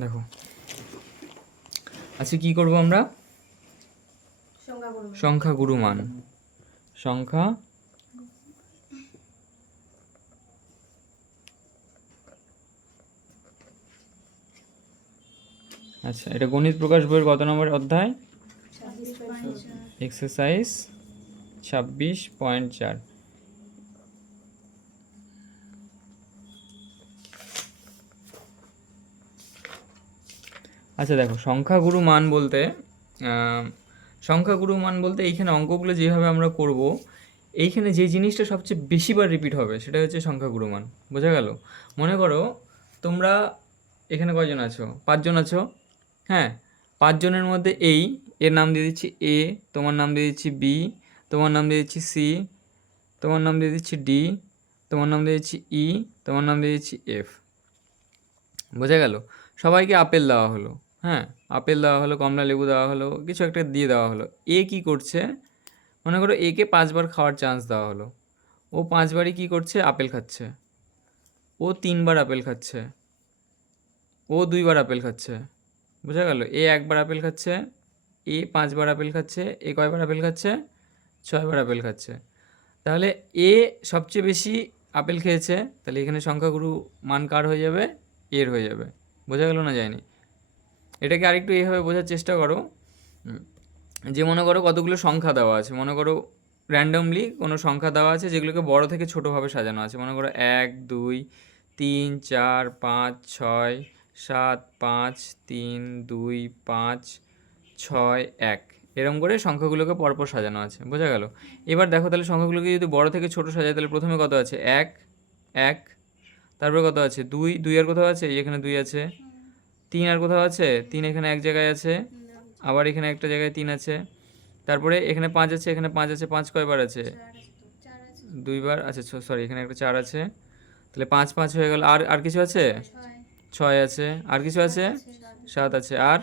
দেখো আচ্ছা কি করব আমরা? সংখ্যাগুরু মান। সংখ্যা আচ্ছা, এটা গণিত প্রকাশ বইয়ের কত নম্বর অধ্যায়? এক্সারসাইজ 26.4। আচ্ছা দেখো, সংখ্যাগুরু মান বলতে সংখ্যাগুরু মান বলতে এইখানে অঙ্কগুলো যেভাবে আমরা করব, এইখানে যে জিনিসটা সবচেয়ে বেশিবার রিপিট হবে সেটা হচ্ছে সংখ্যাগুরু মান। বোঝা গেল? মনে করো তোমরা এখানে কয়জন আছো? 5 জন আছো। হ্যাঁ, 5 জনের মধ্যে এর নাম দিয়ে দিচ্ছি এ, তোমার নাম দিয়ে দিচ্ছি বি, তোমার নাম দিয়ে দিচ্ছি সি, তোমার নাম দিয়ে দিচ্ছি ডি, তোমার নাম দিয়ে দিচ্ছি ই, তোমার নাম দিয়ে দিচ্ছি এফ। বোঝা গেল? সবাইকে আপেল দেওয়া হলো। হ্যাঁ, আপেল দেওয়া হলো, কমলা লেবু দেওয়া হলো, কিছু একটা দিয়ে দেওয়া হলো। এ কি করছে? মনে করো একে 5 বার খাওয়ার চান্স দেওয়া হলো। ও 5 বারই কী করছে? আপেল খাচ্ছে। ও 3 বার আপেল খাচ্ছে। ও 2 বার আপেল খাচ্ছে। বোঝা গেল? এ 1 বার আপেল খাচ্ছে, এ 5 বার আপেল খাচ্ছে, এ কয়বার আপেল খাচ্ছে? 6 বার আপেল খাচ্ছে। তাহলে এ সবচেয়ে বেশি আপেল খেয়েছে, তাহলে এখানে সংখ্যাগুরু মান কার হয়ে যাবে? এর হয়ে যাবে। বোঝা গেল না যায়নি? এটাকে আরেকটু এইভাবে বোঝার চেষ্টা করো, যে মনে করো কতগুলো সংখ্যা দেওয়া আছে, মনে করো র্যান্ডমলি কোনো সংখ্যা দেওয়া আছে যেগুলোকে বড় থেকে ছোটোভাবে সাজানো আছে। মনে করো 1 2 3 4 5 6 7 5 3 2 5 6 1, এরকম করে সংখ্যাগুলোকে পরপর সাজানো আছে। বোঝা গেল? এবার দেখো তাহলে সংখ্যাগুলোকে যদি বড় থেকে ছোট সাজায়, তাহলে প্রথমে কত আছে? 1 1, তারপরে কত আছে? 2 2 আর কোথাও আছে? এখানে 2 আছে। 3 আর কোথাও আছে? 3 এখানে এক জায়গায় আছে, আবার এখানে একটা জায়গায় 3 আছে। তারপরে এখানে 5 আছে, এখানে 5 আছে। 5 কয়বার আছে? 2 বার। আচ্ছা সরি, এখানে একটা 4 আছে। তাহলে 5 5 হয়ে গেল। আর আর কিছু আছে? 6 আছে। আর কিছু আছে? 7 আছে। আর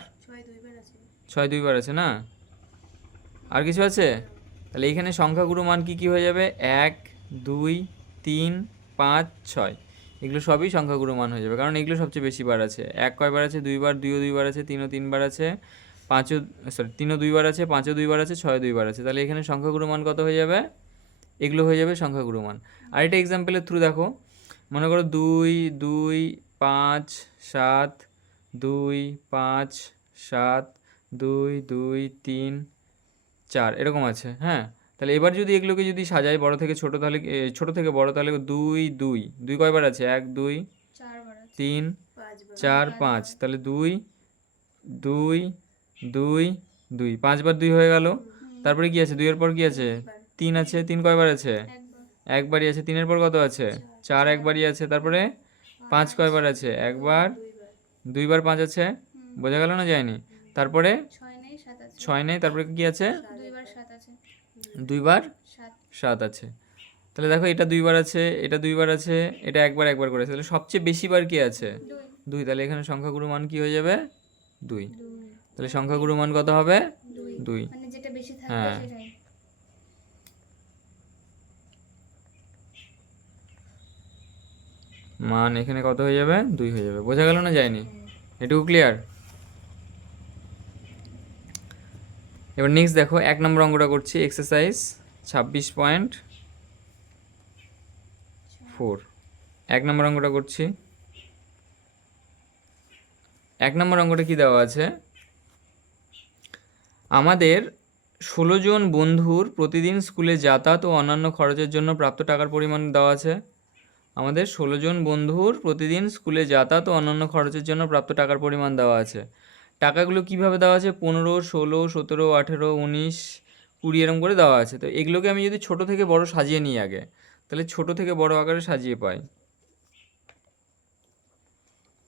6 2 বার আছে না? আর কিছু আছে? তাহলে এইখানে সংখ্যাগুরু মান কি কি হয়ে যাবে? 1 2 3 5 6, এগুলো সবই সংখ্যাগুরু মান হয়ে যাবে, কারণ এগুলো সবচেয়ে বেশি বার আছে। 1 কয়বার আছে? 2 বার। 2ও 2 বার আছে। 3ও 3 বার আছে। 5ও সরি 3ও 2 বার আছে। 5ও 2 বার আছে। 6ও 2 বার আছে। তাহলে এখানে সংখ্যাগুরু মান কত হয়ে যাবে? এগুলো হয়ে যাবে সংখ্যাগুরু মান। আর এটা এক্সাম্পলের থ্রু দেখো, মনে করো 2 2 5 7 2 5 7 2 2 3 4 এরকম আছে। হ্যাঁ, তাহলে এবার যদি এগুলোকে যদি সাজাই বড় থেকে ছোট, তাহলে ছোট থেকে বড়, তাহলে 2 2 2 কয়বার আছে? 1 2 3 4 5, তাহলে 2 2 2 2, 5 বার 2 হয়ে গেল। তারপরে কি আছে? 2 এর পর কি আছে? 3 আছে। 3 কয়বার আছে? একবারই আছে। 3 এর পর কত আছে? 4 একবারই আছে। তারপরে 5 কয়বার আছে? একবার। 2 বার 5 আছে। বোঝা গেল না যায়নি? তারপরে 6 নেই। তারপরে কি আছে? 2 বার 7 আছে। তাহলে দেখো এটা 2 বার আছে, এটা 2 বার আছে, এটা একবার একবার করে আছে। তাহলে সবচেয়ে বেশি বার কি আছে? 2। তাহলে এখানে সংখ্যাগুরু মান কি হয়ে যাবে? 2। তাহলে সংখ্যাগুরু মান কত হবে? 2। হ্যাঁ, মান এখানে কত হয়ে যাবে? 2 হয়ে যাবে। বোঝা গেল না যায়নি? এটুকু ক্লিয়ার? এবার নেক্সট দেখো, 1 নম্বর অঙ্কটা করছি, এক্সারসাইজ 26.4। 1 নম্বর অঙ্কটা করছি। 1 নম্বর অঙ্কটা কি দেওয়া আছে? আমাদের 16 জন বন্ধুর প্রতিদিন স্কুলে যাতায়াত ও অন্যান্য খরচের জন্য প্রাপ্ত টাকার পরিমাণ দেওয়া আছে। আমাদের 16 জন বন্ধুর প্রতিদিন স্কুলে যাতায়াত ও অন্যান্য খরচের জন্য প্রাপ্ত টাকার পরিমাণ দেওয়া আছে। টাকাগুলো কিভাবে দেওয়া আছে? 15 16 17 18 19 20 এরকম করে দেওয়া আছে। তো এগুলোকে আমি যদি ছোট থেকে বড় সাজিয়ে নিই আগে, তাহলে ছোট থেকে বড় আকারে সাজিয়ে পাই।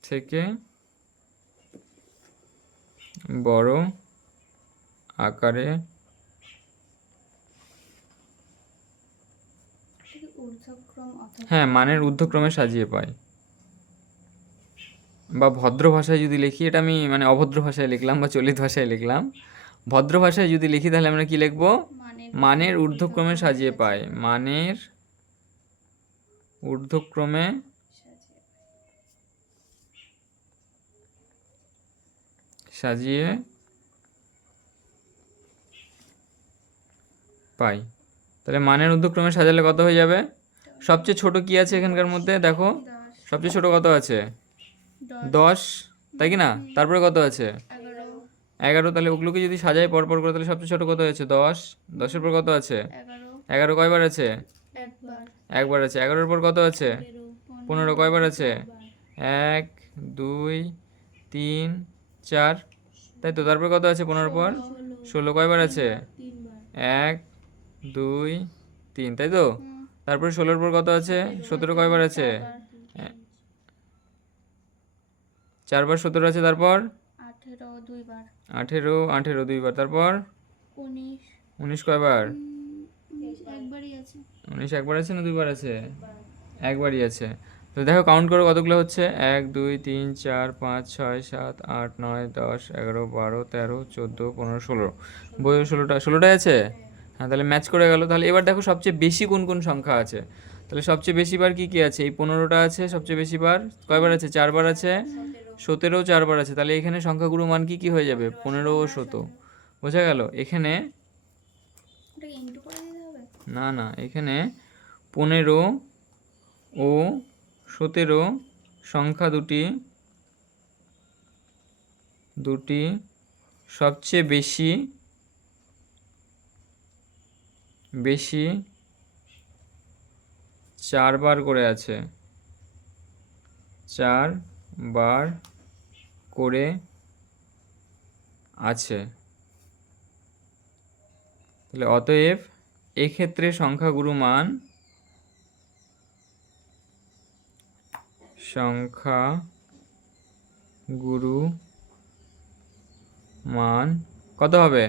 থেকে বড় আকারে হ্যাঁ, মানের ঊর্ধ্বক্রমে সাজিয়ে পাই। বা ভদ্র ভাষায় যদি লিখি, এটা আমি মানে অভদ্র ভাষায় লিখলাম বা চলিত ভাষায় লিখলাম। ভদ্র ভাষায় যদি লিখি তাহলে আমরা কি লিখব? মানের ঊর্ধ্বক্রমে সাজিয়ে পাই। মানের ঊর্ধ্বক্রমে সাজিয়ে পাই। তাহলে মানের ঊর্ধ্বক্রমে সাজালে কত হয়ে যাবে? সবচেয়ে ছোট কি আছে এখানকার মধ্যে দেখো, সবচেয়ে ছোট কত আছে? 10, তাই কি না? তারপরে কত আছে? 11। তাহলে ওগুলোকে যদি সাজাই পরপর করে তাহলে সবচেয়ে ছোট কত হয়েছে? 10। 10-এর পর কত আছে? 11 কয়বার আছে? একবার আছে। 11-এর পর কত আছে? 15 কয়বার আছে? 1 2 3 4, তাই তো। তারপর কত আছে 15-এর পর? 16 কয়বার আছে? 1 2 3, তাই তো। তারপরে 16-এর পর কত আছে? 17 কয়বার আছে? 4 বার 17 আছে। তারপর 18 দুইবার। তারপর 19 কয়বার? 19 একবার আছে না দুইবার আছে? একবারই আছে। তো দেখো কাউন্ট করো কতগুলো হচ্ছে। 1 2 3 4 5 6 7 8 9 10 11 12 13 14 15 16। বই 16টাই আছে। হ্যাঁ, তাহলে ম্যাচ করে গেল। তাহলে এবার দেখো সবচেয়ে বেশি কোন কোন সংখ্যা আছে। তাহলে সবচেয়ে বেশি বার কি কি আছে? এই 15টা আছে সবচেয়ে বেশি বার। কয়বার আছে? 4 বার আছে। 17 4 বার আছে। তাহলে এখানে সংখ্যাগুরু মান কি কি হয়ে যাবে? 15 ও 17। বোঝা গেল? এখানে না না, এখানে 15 ও 17 সংখ্যা দুটি সবচেয়ে বেশি 4 বার করে আছে। 4 বার করে আছে। তাহলে অতএব এক্ষেত্রে সংখ্যাগুরু মান কত হবে?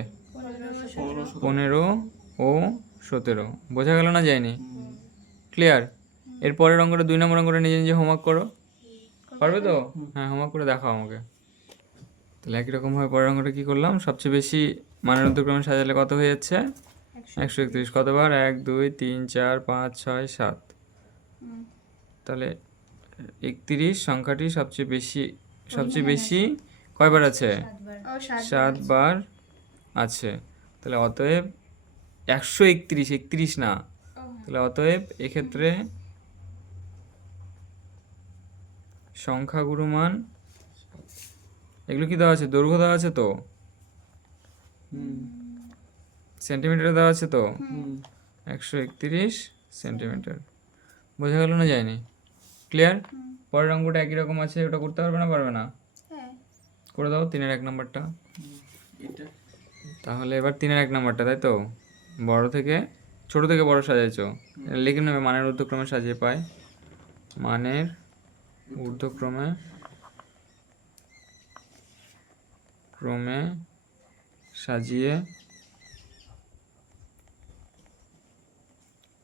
15 ও 17। বোঝা গেল না যায়নি? ক্লিয়ার? এর পরের অঙ্কটা 2 নম্বর অঙ্কটা নিজে নিজে হোমওয়ার্ক করো। পারবে তো? হ্যাঁ, হোমওয়ার্ক করে দেখাও আমাকে। তাহলে একই রকমভাবে পরের অঙ্কটা কী করলাম? সবচেয়ে বেশি মানের ঊর্ধ্বক্রমে সাজালে কত হয়ে যাচ্ছে? 131। কতবার? 1 2 3 4 5 6 7। তাহলে 31 সংখ্যাটি সবচেয়ে বেশি কয়বার আছে? 7 বার আছে। তাহলে অতএব 131, 31 না। তাহলে অতএব এক্ষেত্রে সংখ্যাগুরু মান, এগুলো কি দেওয়া আছে? দৈর্ঘ্য দেওয়া আছে তো, সেন্টিমিটারে দেওয়া আছে তো। 131 সেন্টিমিটার। বোঝা গেল না যায়নি? ক্লিয়ার? পরের অঙ্কটা একই রকম আছে, ওটা করতে পারবে না? পারবে না? করে দাও 3-এর 1 নাম্বারটা। তাহলে এবার 3-এর 1 নাম্বারটা, তাই তো। ছোট থেকে বড় সাজাইছো, লিখে নেবে মানের ঊর্ধ্বক্রমে সাজিয়ে পাই। মানের ঊর্ধ্বক্রমে সাজিয়ে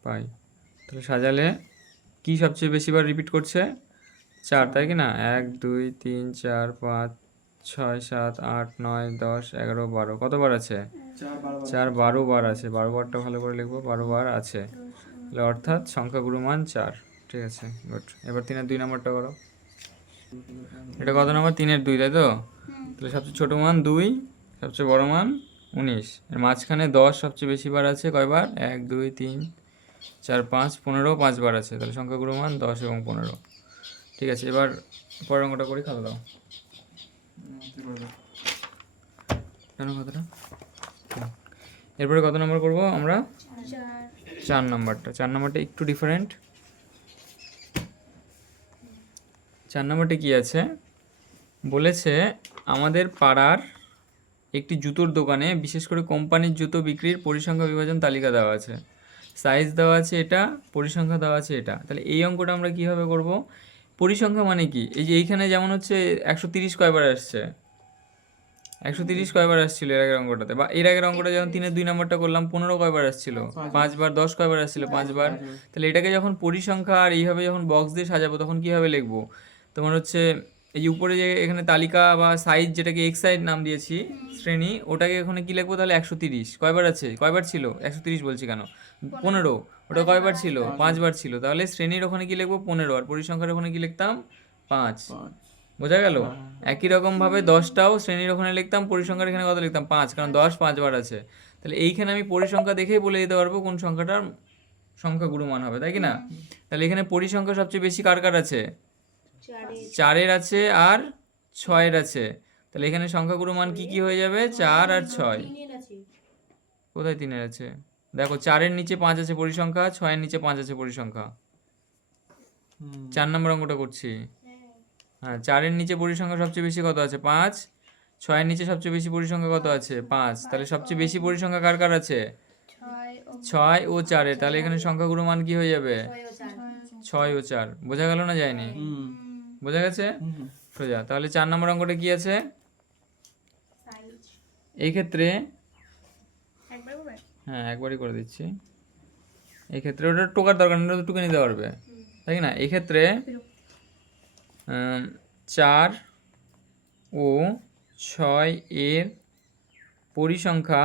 পাই। তাহলে সাজালে কি সবচেয়ে বেশি বার রিপিট করছে? 4, তাই কি না? 1 2 3 4 5 6 7 8 9 10 11 12। কতবার আছে? 4 12 বার আছে। 12 বারটা ভালো করে লিখবো। 12 বার আছে। তাহলে অর্থাৎ সংখ্যাগুরু মান 4। ঠিক আছে, গুড। এবার 3-এর 2 নাম্বারটা করো। এটা কত নাম্বার? 3-এর 2, তাই তো। তাহলে সবচেয়ে ছোট মান 2, সবচেয়ে বড় মান 19। এর মাঝখানে 10 সবচেয়ে বেশি বার আছে। কয়বার? 1 2 3 4 5 15 5 বার আছে। তাহলে সংখ্যাগুরু মান 10 এবং 15। ঠিক আছে, এবার পরের অঙ্কটা করি। খাতা দাও। কেন কথাটা? এরপরে কত নম্বর করবো আমরা? 4 নম্বরটা। 4 নম্বরটা একটু ডিফারেন্ট। 4 নম্বরটা কি আছে বলেছে? আমাদের পাড়ার একটি জুতোর দোকানে বিশেষ করে কোম্পানির জুতো বিক্রির পরিসংখ্যা বিভাজন তালিকা দেওয়া আছে। সাইজ দেওয়া আছে এটা, পরিসংখ্যা দেওয়া আছে এটা। তাহলে এই অঙ্কটা আমরা কীভাবে করব? পরিসংখ্যা মানে কি? এই যে এইখানে যেমন হচ্ছে 130 কয়বার আসছে? 130 কয়বার আসছিল এর আগের অঙ্কটাতে? বা এর আগের অঙ্কটা যখন 3-এর 2 নম্বরটা করলাম 15 কয়বার আসছিল? 5 বার। 10 কয়বার আসছিল? 5 বার। তাহলে এটাকে যখন পরিসংখ্যা আর এইভাবে যখন বক্স দিয়ে সাজাবো তখন কীভাবে লিখবো? তোমার হচ্ছে এই যে উপরে যে এখানে তালিকা বা সাইজ, যেটাকে এক্স সাইজ নাম দিয়েছি, শ্রেণী, ওটাকে এখানে কি লিখবো? তাহলে 130 কয়বার আছে? কয়বার ছিল? 130 বলছি কেন? 15। ওটা কয়বার ছিল? 5 বার ছিল। তাহলে শ্রেণীর ওখানে কি লিখবো? 15। আর পরিসংখ্যার ওখানে কি লিখতাম? 5। বোঝা গেল? একই রকমভাবে 10টাও শ্রেণীর ওখানে লিখতাম, পরিসংখ্যার এখানে কত লিখতাম 5, কারণ 10 5বার আছে। তাহলে এইখানে আমি পরিসংখ্যা দেখেই বলে দিতে পারবো কোন সংখ্যাটার সংখ্যা গুরুমান হবে, তাই কি না? তাহলে এখানে পরিসংখ্যা সবচেয়ে বেশি কার কার আছে? 4-এর আছে আর 6-এর আছে। তাহলে এখানে সংখ্যা গুরুমান কি কি হয়ে যাবে? 4 আর 6। কোথায় 3-এর আছে? দেখো 4-এর নিচে 5 আছে পরিসংখ্যা, 6-এর নিচে 5 আছে পরিসংখ্যা। 4 নম্বর অঙ্কটা করছি। হ্যাঁ, 4-এর নিচে পরিসংখ্যা সবচেয়ে বেশি কত আছে? 5। 6-এর নিচে সবচেয়ে বেশি পরিসংখ্যা কত আছে? 5। তাহলে সবচেয়ে বেশি পরিসংখ্যা কার কার আছে? 6 ও 4-এর। তাহলে এখানে সংখ্যাগুলো মান কি হয়ে যাবে? 6 ও 4। বোঝা গেল না যায়নি? বোঝা গেছে? সোজা। তাহলে 4 নম্বর অঙ্কটা কি আছে? এই ক্ষেত্রে হ্যাঁ একবারই করে দিচ্ছি। এই ক্ষেত্রে ওটা টোকার দরকার নেই, ওটা টুকে নিতে পারবে, তাই না? এই ক্ষেত্রে 4 ও 6 এর পরিসংখ্যা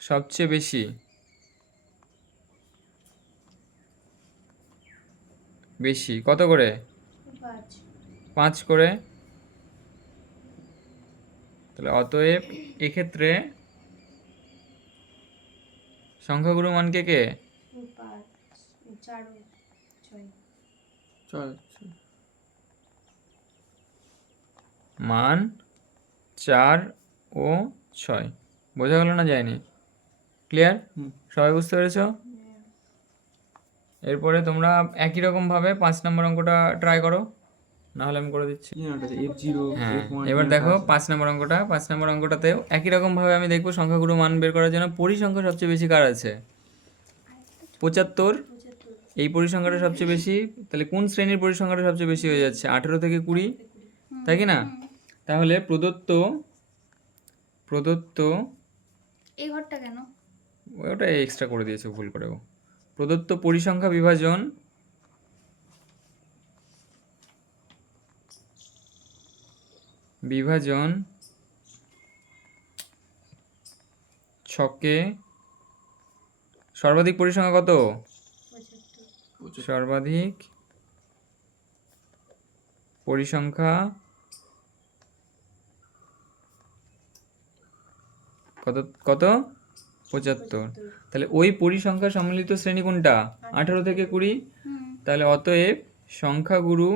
সবচেয়ে বেশি কত করে? 5 করে। তাহলে অতএব এক্ষেত্রে সংখ্যাগুরু মান কে কে? মান 4 ও 6। বোঝা গেল না যায়নি? ক্লিয়ার? সবাই বুঝতে পেরেছো? এরপরে তোমরা একই রকম ভাবে 5 নম্বর অঙ্কটা ট্রাই করো, না হলে আমি করে দিচ্ছি। হ্যাঁ, এবার দেখো 5 নম্বর অঙ্কটা। 5 নম্বর অঙ্কটাতেও একই রকম ভাবে আমি দেখবো সংখ্যাগুরু মান বের করার জন্য পরিসংখ্যা সবচেয়ে বেশি কার আছে? 75। এই পরিসংখ্যাটা সবচেয়ে বেশি। তাহলে কোন শ্রেণীর পরিসংখ্যাটা সবচেয়ে বেশি হয়ে যাচ্ছে? 18 থেকে 20, তাই কি না? তাহলে প্রদত্ত এই ঘরটা কেন? ওটা এক্সট্রা করে দিয়েছে ভুল করে। প্রদত্ত পরিসংখ্যা বিভাজন ছকে সর্বাধিক পরিসংখ্যা কত? সর্বাধিক পরিসংখ্যা কত কত? 75। তাহলে ওই পরিসংখ্যা সম্মিলিত শ্রেণী কোনটা? 18 থেকে 20। তাহলে অতএব সংখ্যাগুরু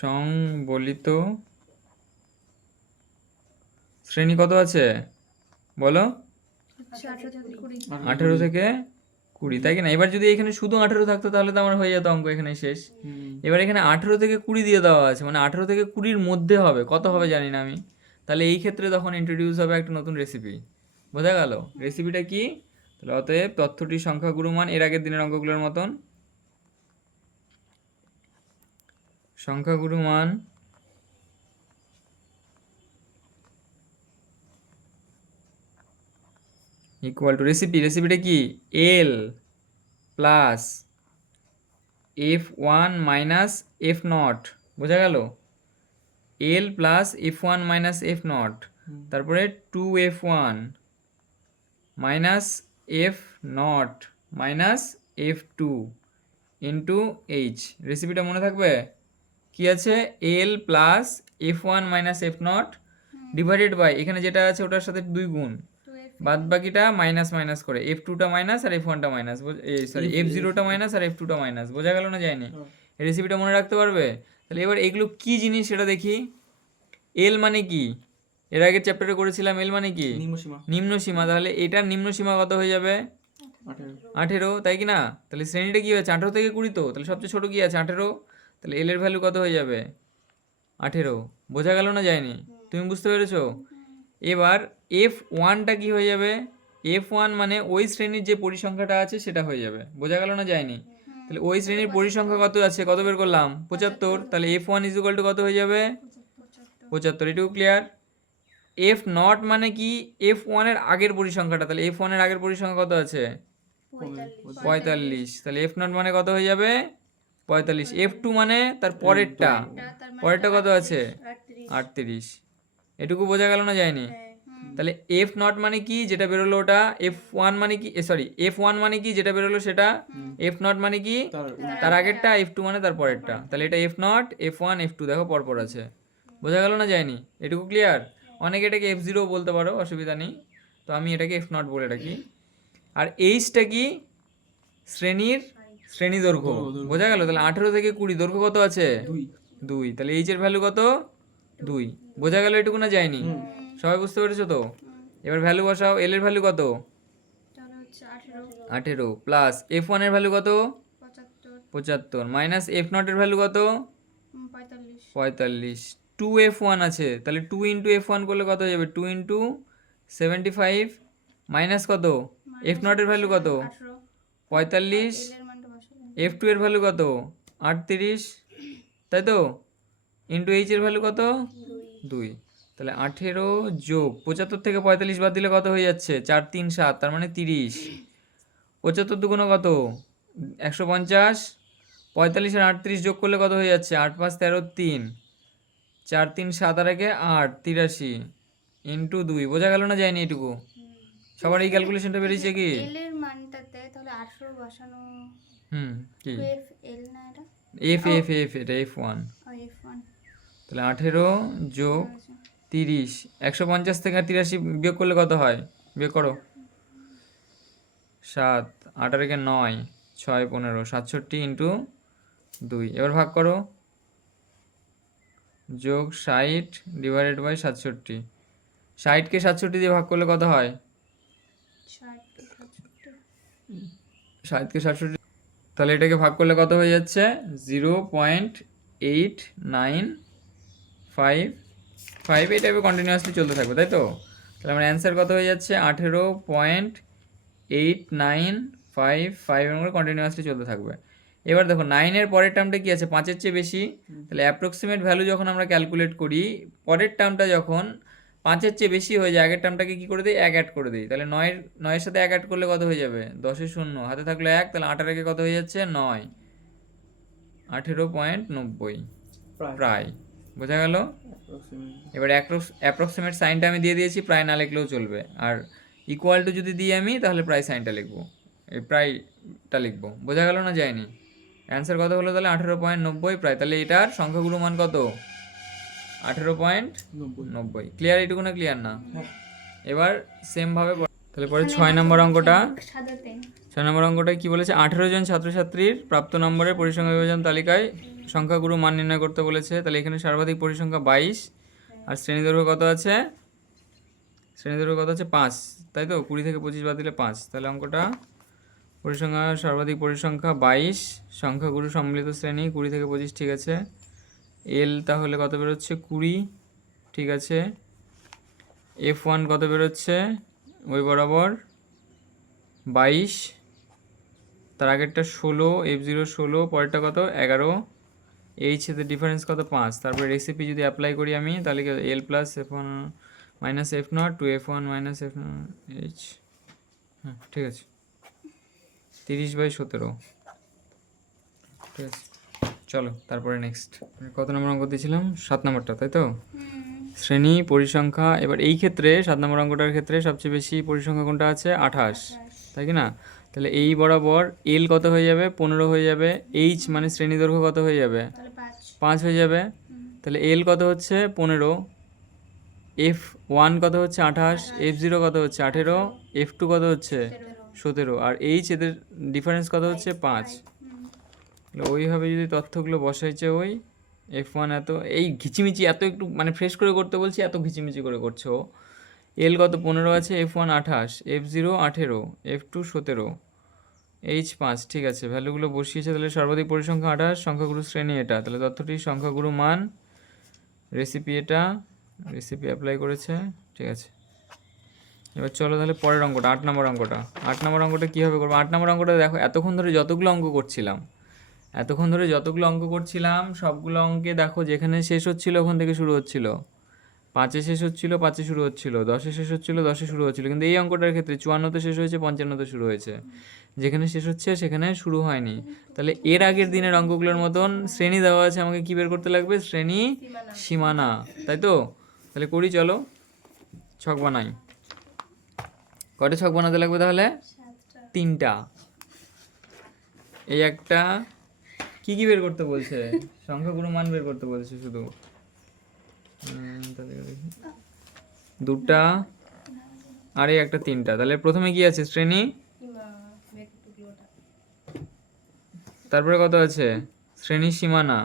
সংবলিত শ্রেণী কত আছে বলো? 18 থেকে 20, তাই কি না? এবার যদি এখানে শুধু 18 থাকতো তাহলে তো আমার হয়ে যেত অঙ্ক এখানে শেষ। এবার এখানে 18 থেকে 20 দিয়ে দেওয়া আছে, মানে 18 থেকে 20-র মধ্যে হবে, কত হবে জানি না আমি। তাহলে এই ক্ষেত্রে তখন ইন্ট্রোডিউস হবে একটা নতুন রেসিপি। বোঝা গেল? রেসিপিটা কি? তাহলে অতএব তথ্যটি সংখ্যাগুরু মান এর আগের দিনের অঙ্কগুলোর মতন। সংখ্যাগুরু মান ইকুয়াল টু রেসিপিটা কি? L plus F1 minus F0। বোঝা গেল? এল প্লাস F1 মাইনাস F0, তারপরে 2F1 minus F0 minus F2 into H. রেসিপিটা মনে থাকবে? কি আছে? L plus F1 minus F0 divided by এখানে যেটা আছে ওটার সাথে 2 গুণ, বাদ বাকিটা মাইনাস মাইনাস করে F2টা মাইনাস আর F1টা মাইনাস, সরি F0টা মাইনাস আর F2টা মাইনাস। বোঝা গেল না যায়নি? এই রেসিপিটা মনে রাখতে পারবে? তাহলে এবার এগুলো কি জিনিস সেটা দেখি। এল মানে কি? এর আগের চ্যাপ্টারে করেছিলাম। এল মানে কি? নিম্ন সীমা। তাহলে এটার নিম্ন সীমা কত হয়ে যাবে? 18, তাই কি না? তাহলে শ্রেণীটা কি হয়েছে? 18 থেকে 20 তো। তাহলে সবচেয়ে ছোট কি আছে? 18। তাহলে এল এর ভ্যালু কত হয়ে যাবে? 18। বোঝা গেল না যায়নি? তুমি বুঝতে পেরেছো? এবার F1টা কি হয়ে যাবে? F1 মানে ওই শ্রেণীর যে পরিসংখ্যাটা আছে সেটা হয়ে যাবে। বোঝা গেল না যায়নি? তাহলে ওই শ্রেণীর পরিসংখ্যা কত আছে? কত বের করলাম? 75। তাহলে F1 ইজ ইকুয়াল টু কত হয়ে যাবে? 75। এটুকু ক্লিয়ার? F0 মানে কি? F1 এর আগের পরিসংখ্যাটা। তাহলে F1 এর আগের পরিসংখ্যা কত আছে? 45। তাহলে F0 মানে কত হয়ে যাবে? 45। F2 মানে তার পরেরটা কত আছে? 38। এটুকু বোঝা গেল না যায়নি? তাহলে এফ নট মানে কি, যেটা বেরোলো ওটা, এফ ওয়ান মানে কি, সরি এফ ওয়ান মানে কি, যেটা বেরোলো সেটা, এফ নট মানে কি তার আগেরটা, এফ টু মানে তার পরেরটা। তাহলে এটা F naught, F one, F two দেখো পরপর আছে। বোঝা গেল না যায়নি? এটুকু ক্লিয়ার? অনেকে এটাকে এফ জিরো বলতে পারো, অসুবিধা নেই, তো আমি এটাকে এফ নট বলে রাখি। আর এইচটা কি, শ্রেণী দৈর্ঘ্য। বোঝা গেল? তাহলে 18 থেকে 20 দৈর্ঘ্য কত আছে? 2। তাহলে এইচ এর ভ্যালু কত? 2। বোঝা গেল এটুকু না যায়নি? সবাই বুঝতে পেরেছো তো? এবার ভ্যালু বসাও। এল এর ভ্যালু কত? তাহলে হচ্ছে 18 18 প্লাস এফ ওয়ান এর ভ্যালু কত? 75 75 মাইনাস এফ নট এর ভ্যালু কত? 45 45। 2f1 আছে, তাহলে 2 ইন্টু এফ ওয়ান করলে কত হয়ে যাবে? 2 ইন্টু 75 মাইনাস কত? এফ নট এর ভ্যালু কত? 18 45। এল এর মানটা বসাবো। এফ টু এর ভ্যালু কত? 38, তাই তো? ইন্টু এইচ এর ভ্যালু কত? 2। তাহলে 18 যোগ 75 থেকে 45 বাদ দিলে কত হয়ে যাচ্ছে? 4 3 7, তার মানে 30। 75 দুগুণ কত? 150। 45 আর 38 যোগ করলে কত হয়ে যাচ্ছে? 8 5 13 3, 4 3 7 আর 1 8, 83 ইন্টু 2। বোঝা গেল না যায়নি এটুকু? সবার এই ক্যালকুলেশনটা বেরিয়েছে কি? এল এর মানটাতে তাহলে 18 বসানো, কি 2f এল না এটা, এফ এফ এফ এটা এফ ওয়ান। ও f1 তাহলে 18 যোগ 30, 150 থেকে 83 বিয়োগ করলে কত হয়? বিয়োগ করো। 7 8 আর 9 6 15, 67 ইন্টু 2। এবার ভাগ করো। যোগ 60 ডিভাইডেড বাই 67। 60কে 67 দিয়ে ভাগ করলে কত হয়? 60 কে 67 60কে 67, তাহলে এটাকে ভাগ করলে কত হয়ে যাচ্ছে? 0.8955। এই টাইপে কন্টিনিউয়াসলি চলতে থাকবে, তাই তো? তাহলে আমার অ্যান্সার কত হয়ে যাচ্ছে? 18.8955 এর করে কন্টিনিউয়াসলি চলতে থাকবে। এবার দেখো 9 এর পরের টার্মটা কি আছে? 5-এর চেয়ে বেশি। তাহলে অ্যাপ্রক্সিমেট ভ্যালু যখন আমরা ক্যালকুলেট করি, পরের টার্মটা যখন 5-এর চেয়ে বেশি হয়ে যায়, আগের টার্মটাকে কি করে দিই? 1 অ্যাড করে দিই। তাহলে 9-এর সাথে 1 অ্যাড করলে কত হয়ে যাবে? 10-এ 0, হাতে থাকলো 1, তাহলে 8 আর 1 কত হয়ে যাচ্ছে? 9। 18.90 প্রায়। বোঝা গেল? এবার অ্যাপ্রক্সিমেট সাইনটা আমি দিয়ে দিয়েছি, প্রায় না লিখলেও চলবে। আর ইকুয়াল টু যদি দিই আমি, তাহলে প্রায় সাইনটা লিখবো, এই প্রায়টা লিখবো। বোঝা গেল না যায়নি? অ্যান্সার কত হলো তাহলে? 18.90 প্রায়। তাহলে এটার সংখ্যাগুলো মান কত? 18.90। ক্লিয়ার? এইটুকু না ক্লিয়ার না? এবার সেম ভাবে তাহলে পরে 6 নম্বর অঙ্কটা। সাদাতে 6 নম্বর অঙ্কটায় কি বলেছে? 18 জন ছাত্রছাত্রীর প্রাপ্ত নম্বরের পরিসংখ্যা বিভাজন তালিকায় সংখ্যাগুরু মান নির্ণয় করতে বলেছে। তাহলে এখানে সর্বাধিক পরিসংখ্যা 22, আর শ্রেণীদৈর্ঘ্য কত আছে? শ্রেণীদৈর্ঘ্য কত আছে? 5, তাই তো? 20 থেকে 25 বাদ দিলে 5। তাহলে অঙ্কটা পরিসংখ্যা, সর্বাধিক পরিসংখ্যা 22, সংখ্যাগুরু সম্মিলিত শ্রেণী 20 থেকে 25, ঠিক আছে। এল তাহলে কত বেরোচ্ছে? 20, ঠিক আছে। F1 কত বেরোচ্ছে? ওই বরাবর 22, তার আগেরটা 16, F0 16, পরেরটা কত? 11। এইচ এর ডিফারেন্স কত? 5। তারপরে রেসিপি যদি অ্যাপ্লাই করি আমি, তাহলে কি L plus F1 minus F naught to F1 minus F H. হ্যাঁ ঠিক আছে, 30/17, ঠিক আছে। চলো তারপরে নেক্সট কত নম্বর অঙ্ক দিয়েছিলাম? 7 নম্বরটা, তাই তো? শ্রেণী পরিসংখ্যা। এবার এই ক্ষেত্রে 7 নম্বর অঙ্কটার ক্ষেত্রে সবচেয়ে বেশি পরিসংখ্যা কোনটা আছে? 28, তাই কি না? তাহলে এই বরাবর এল কত হয়ে যাবে? 15 হয়ে যাবে। এইচ মানে শ্রেণী দৈর্ঘ্য কত হয়ে যাবে? তাহলে 5 হয়ে যাবে। তাহলে এল কত হচ্ছে? 15। F1 কত হচ্ছে? 28। F0 কত হচ্ছে? 18। F2 কত হচ্ছে? 17। আর এইচ এদের ডিফারেন্স কত হচ্ছে? 5। তাহলে ওইভাবে যদি তথ্যগুলো বসাইছে, ওই F1 এত, এই ঘিচিমিচি এত একটু মানে ফ্রেশ করে করতে বলছি, এত ঘিচিমিচি করে করছো। এল কত? 15 আছে। F1 28, F0 18, F2 17, এইচ 5, ঠিক আছে। ভ্যালুগুলো বসিয়েছে। তাহলে সর্বাধিক পরিসংখ্যা 28, সংখ্যাগুরু শ্রেণী এটা। তাহলে তথ্যটির সংখ্যাগুরু মান, রেসিপি এটা, রেসিপি অ্যাপ্লাই করেছে, ঠিক আছে। এবার চলো তাহলে পরের অঙ্কটা, 8 নম্বর অঙ্কটা। 8 নম্বর অঙ্কটা কীভাবে করবো? 8 নম্বর অঙ্কটা দেখো, এতক্ষণ ধরে যতগুলো অঙ্ক করছিলাম সবগুলো অঙ্কে দেখো যেখানে শেষ হচ্ছিল ওখান থেকে শুরু হচ্ছিল। 5-এ শেষ হচ্ছিল, 5-এ শুরু হচ্ছিল, 10-এ শেষ হচ্ছিল, 10-এ শুরু হচ্ছিল। কিন্তু এই অঙ্কটার ক্ষেত্রে 54-তে শেষ হয়েছে, 55-তে শুরু হয়েছে। যেখানে শেষ হচ্ছে সেখানে শুরু হয়নি। তাহলে এর আগের দিনের অঙ্কগুলোর মতন শ্রেণী দেওয়া আছে, আমাকে কী বের করতে লাগবে? শ্রেণী সীমানা, তাই তো? তাহলে করি চলো। ছক বানাই। কটা ছক বানাতে লাগবে তাহলে? 7টা। 3টা। এই একটা, কি কি বের করতে বলছে? সংখ্যাগুলো মান বের করতে বলছে শুধু। তাহলে দেখি। 2টা আর এই একটা 3টা। তাহলে প্রথমে কি আছে? শ্রেণী। তারপরে কত আছে? শ্রেণী সীমানা।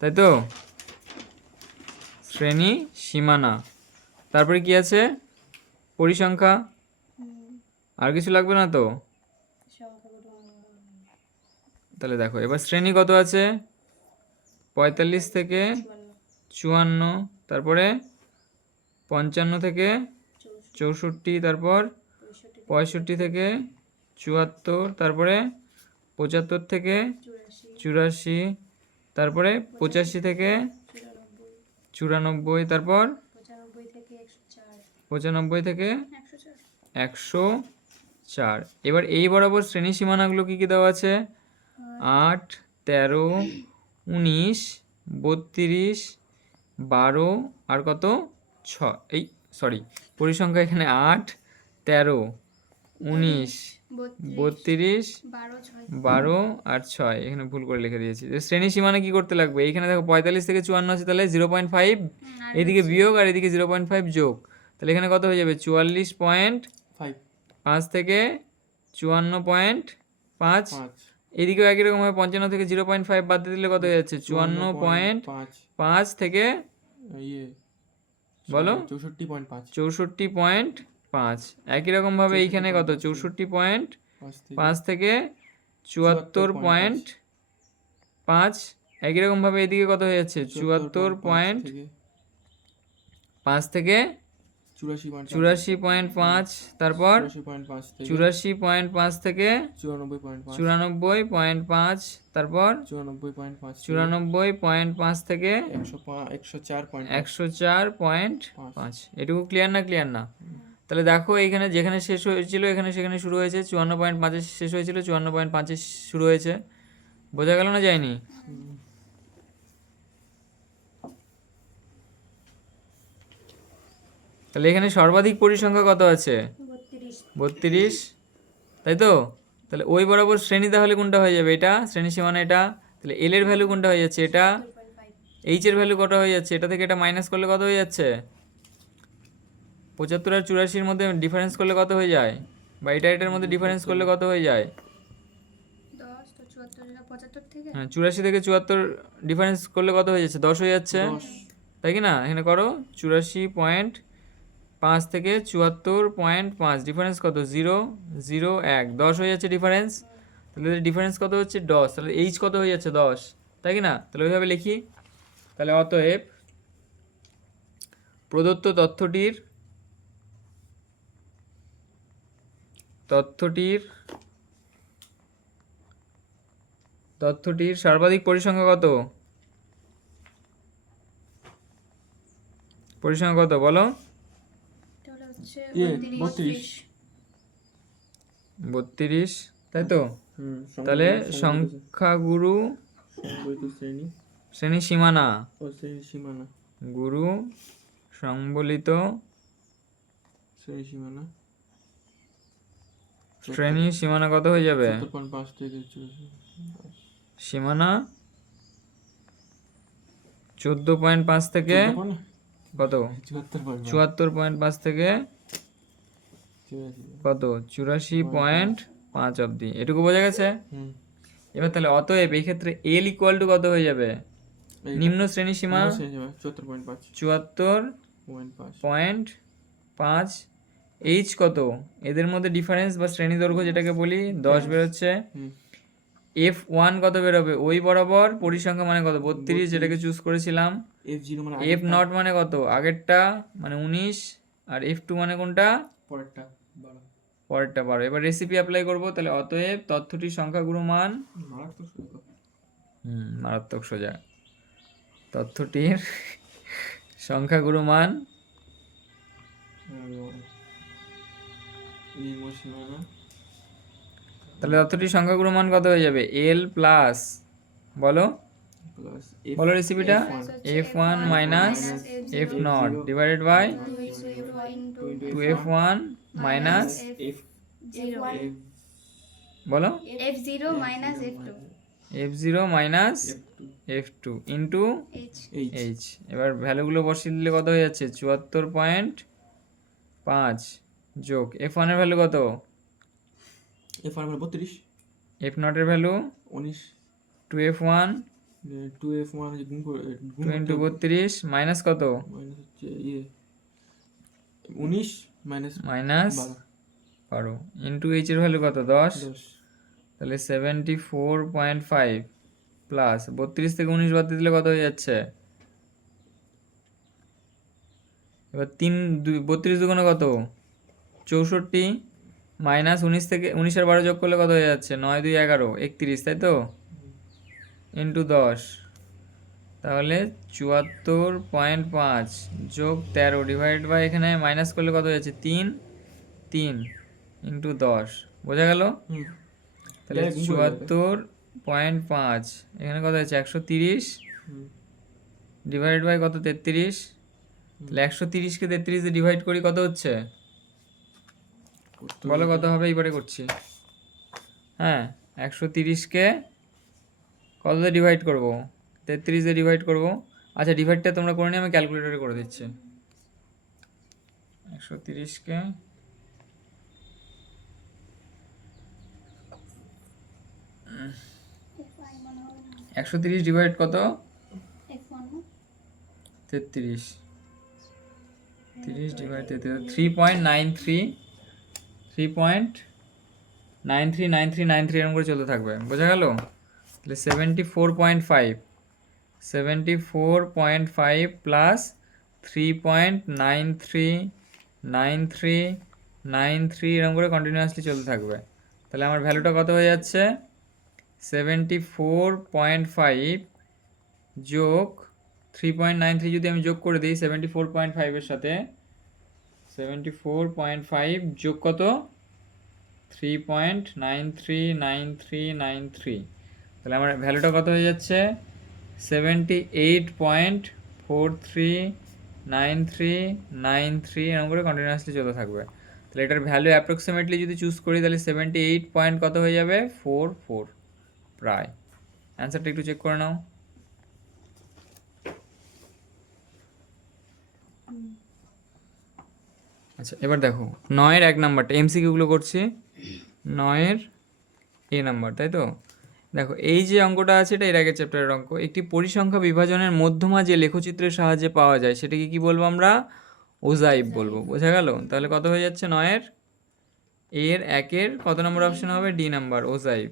তাই তো? শ্রেণী সীমানা। তারপরে কি আছে? পরিসংখ্যা। আর কিছু লাগবে না তো? তাহলে দেখো এবার শ্রেণী কত আছে? 45 থেকে 54, তারপরে 55 থেকে 64, তারপর 65 থেকে 74, তারপরে 75 থেকে 84, তারপরে 85 থেকে 94, তারপর 95 থেকে 104। এবার এই বরাবর শ্রেণী সীমানাগুলো কি কি দেওয়া আছে? 8, 13, 19, 32, 12 আর কত? 6। এই সরি, পরিসংখ্যা এখানে 8, 13, 19, 32, 12 আর 6। এখানে ভুল করে লিখে দিয়েছি। যে শ্রেণী সীমানা কি করতে লাগবে? এইখানে দেখো 45 থেকে 54 আছে, তাহলে 0.5 এইদিকে বিয়োগ আর এদিকে 0.5 যোগ। তাহলে এখানে কত হয়ে যাবে? 44.5 থেকে 54.5। এদিকেও একই রকম ভাবে 55 থেকে 0.5 বাদ দিয়ে দিলে কত হয়ে যাচ্ছে? 54.5 থেকে বলো 64.5। একই রকম ভাবে এইখানে কত? 64.5 থেকে 74.5। একই রকম ভাবে এদিকে কত হয়ে যাচ্ছে? 74.5 থেকে 84.5, তারপর 84.5 থেকে 94.5, তারপর 94.5 থেকে 104.5। এটুকু ক্লিয়ার না? ক্লিয়ার না? তাহলে দেখো এইখানে যেখানে শেষ হয়েছিল এখানে সেখানে শুরু হয়েছে, 54.5 শেষ হয়েছিল, 54.5 শুরু হয়েছে। বোঝা গেল না? যায়নি? তাহলে এখানে সর্বাধিক পরিসংখ্যা কত আছে? 32। তাই তো? তাহলে ওই বরাবর শ্রেণী তাহলে কোনটা হয়ে যাবে? এটা শ্রেণী সীমানা এটা। তাহলে এল এর ভ্যালু কোনটা হয়ে যাচ্ছে? এটা। এইচ এর ভ্যালু কত হয়ে যাচ্ছে? এটা থেকে এটা মাইনাস করলে কত হয়ে যাচ্ছে? 75 আর 84 মধ্যে ডিফারেন্স করলে কত হয়ে যায়? বা এটা এটার মধ্যে ডিফারেন্স করলে কত হয়ে যায়? 84 থেকে 74 ডিফারেন্স করলে কত হয়ে যাচ্ছে? 10 হয়ে যাচ্ছে, তাই কি না? এখানে করো 84.5 থেকে 74.5 ডিফারেন্স কত? 0, 0, 1, 10 হয়ে যাচ্ছে ডিফারেন্স। তাহলে ডিফারেন্স কত হচ্ছে? 10। তাহলে এইচ কত হয়ে যাচ্ছে? 10, তাই কি না? তাহলে ওইভাবে লিখি। তাহলে অতএব প্রদত্ত তথ্যটির সর্বাধিক পরিসংখ্যা কত? পরিসংখ্যা কত বলো? 32, তাই তো? তাহলে সংখ্যাগুরু শ্রেণী সীমানা গুরু সংবলিত শ্রেণী সীমানা কত হয়ে যাবে? সীমানা 14.5 থেকে কত? 74.5 থেকে কত? 84.5 অবধি। এটুকু বোঝা গেছে? এবার তাহলে অতএব এই ক্ষেত্রে এল ইকুয়াল টু কত হয়ে যাবে? নিম্ন শ্রেণী সীমা 74.5। এইচ কত? এদের মধ্যে ডিফারেন্স বা শ্রেণী দৈর্ঘ্য যেটাকে বলি 10 বেরোচ্ছে। F1 কত বেরোবে? ওই বরাবর পরিসংখ্যা মানে কত? 32, যেটাকে চুজ করেছিলাম। F0 মানে কত? আগেরটা মানে 19, আর F2 মানে কোনটা? পরেরটা 12। এবার রেসিপি অ্যাপ্লাই করব। তাহলে অতএব তথ্যটির সংখ্যাগুরু মান মারাত্মক সোজা। তথ্যটির সংখ্যাগুরু মান তাহলে তথ্যটির সংখ্যাগুরু মান কত হয়ে যাবে? এল প্লাস বলো প্লাস বলো রেসিপিটা F1 f1 minus f naught divided by 2f1 minus F1 বলো F0 minus F2 f0 minus f2 into H H. এবার ভ্যালুগুলো বসিয়ে দিলে কত হয়ে যাচ্ছে 74.5 যোগ f1 এর ভ্যালু কত, F1 মানে 32 f নট এর ভ্যালু 19 2f1 2F1 গুণ 2 ইন্টু 32 মাইনাস কত মাইনাস হচ্ছে 19 মাইনাস মাইনাস 12 ইন্টু এইচ এর ভ্যালু কত 10, 10 তাহলে 74.5 প্লাস 32 থেকে 19 বাদ দিয়ে দিলে কত হয়ে যাচ্ছে, এবার 32 দুগুণে কত 64 মাইনাস 19 থেকে 19 আর 12 যোগ করলে কত হয়ে যাচ্ছে 9 2 11 31, তাই তো, ইন্টু 10, তাহলে 74.5 যোগ 13 ডিভাইড বাই এখানে মাইনাস করলে কত হয়ে যাচ্ছে 3 ইন্টু 10, বোঝা গেল। হুম তাহলে 74.5 এখানে কত হচ্ছে 130 হুম ডিভাইড বাই কত 33, তাহলে 130কে 33 দিয়ে ডিভাইড করি কত হচ্ছে বলো কত হবে, এইবারে করছি। হ্যাঁ 130কে কত দিয়ে ডিভাইড করব 33 দিয়ে ডিভাইড করব। আচ্ছা ডিভাইডটা তোমরা করে নিও, আমি ক্যালকুলেটরে করে দিচ্ছি। 130কে F1 মনে হবে না 130 ডিভাইড কত F1 না 33, 30 ডিভাইড 3.93 3.939393 এরকম করে চলতে থাকবে, বোঝা গেল। তাহলে 74.5 প্লাস 3.939393 এরকম করে কন্টিনিউয়াসলি চলতে থাকবে। তাহলে আমার ভ্যালুটা কত হয়ে যাচ্ছে 74.5 যোগ 3.93 যদি আমি যোগ করে দিই 74.5 এর সাথে 74.5 যোগ কত 3.939393, তাহলে আমার ভ্যালুটা কত হয়ে যাচ্ছে 78.439393 এরকম করে কন্টিনিউয়াসলি চলতে থাকবে। তাহলে এটার ভ্যালু অ্যাপ্রক্সিমেটলি যদি চুজ করি তাহলে 78 পয়েন্ট কত হয়ে যাবে 44 প্রায়। অ্যান্সারটা একটু চেক করে নাও। আচ্ছা এবার দেখো 9-এর 1 নাম্বারটা এমসিকিউগুলো করছি, 9-এর এ নাম্বার, তাই তো। দেখো এই যে অঙ্কটা আছে এটা এর আগের চ্যাপ্টারের অঙ্ক। একটি পরিসংখ্যা বিভাজনের মধ্যমা যে লেখচিত্রের সাহায্যে পাওয়া যায় সেটাকে কি বলবো আমরা ওজাইভ বলবো, বোঝা গেল। তাহলে কত হয়ে যাচ্ছে 9-এর এর 1-এর কত নম্বর অপশন হবে ডি নাম্বার ওজাইভ,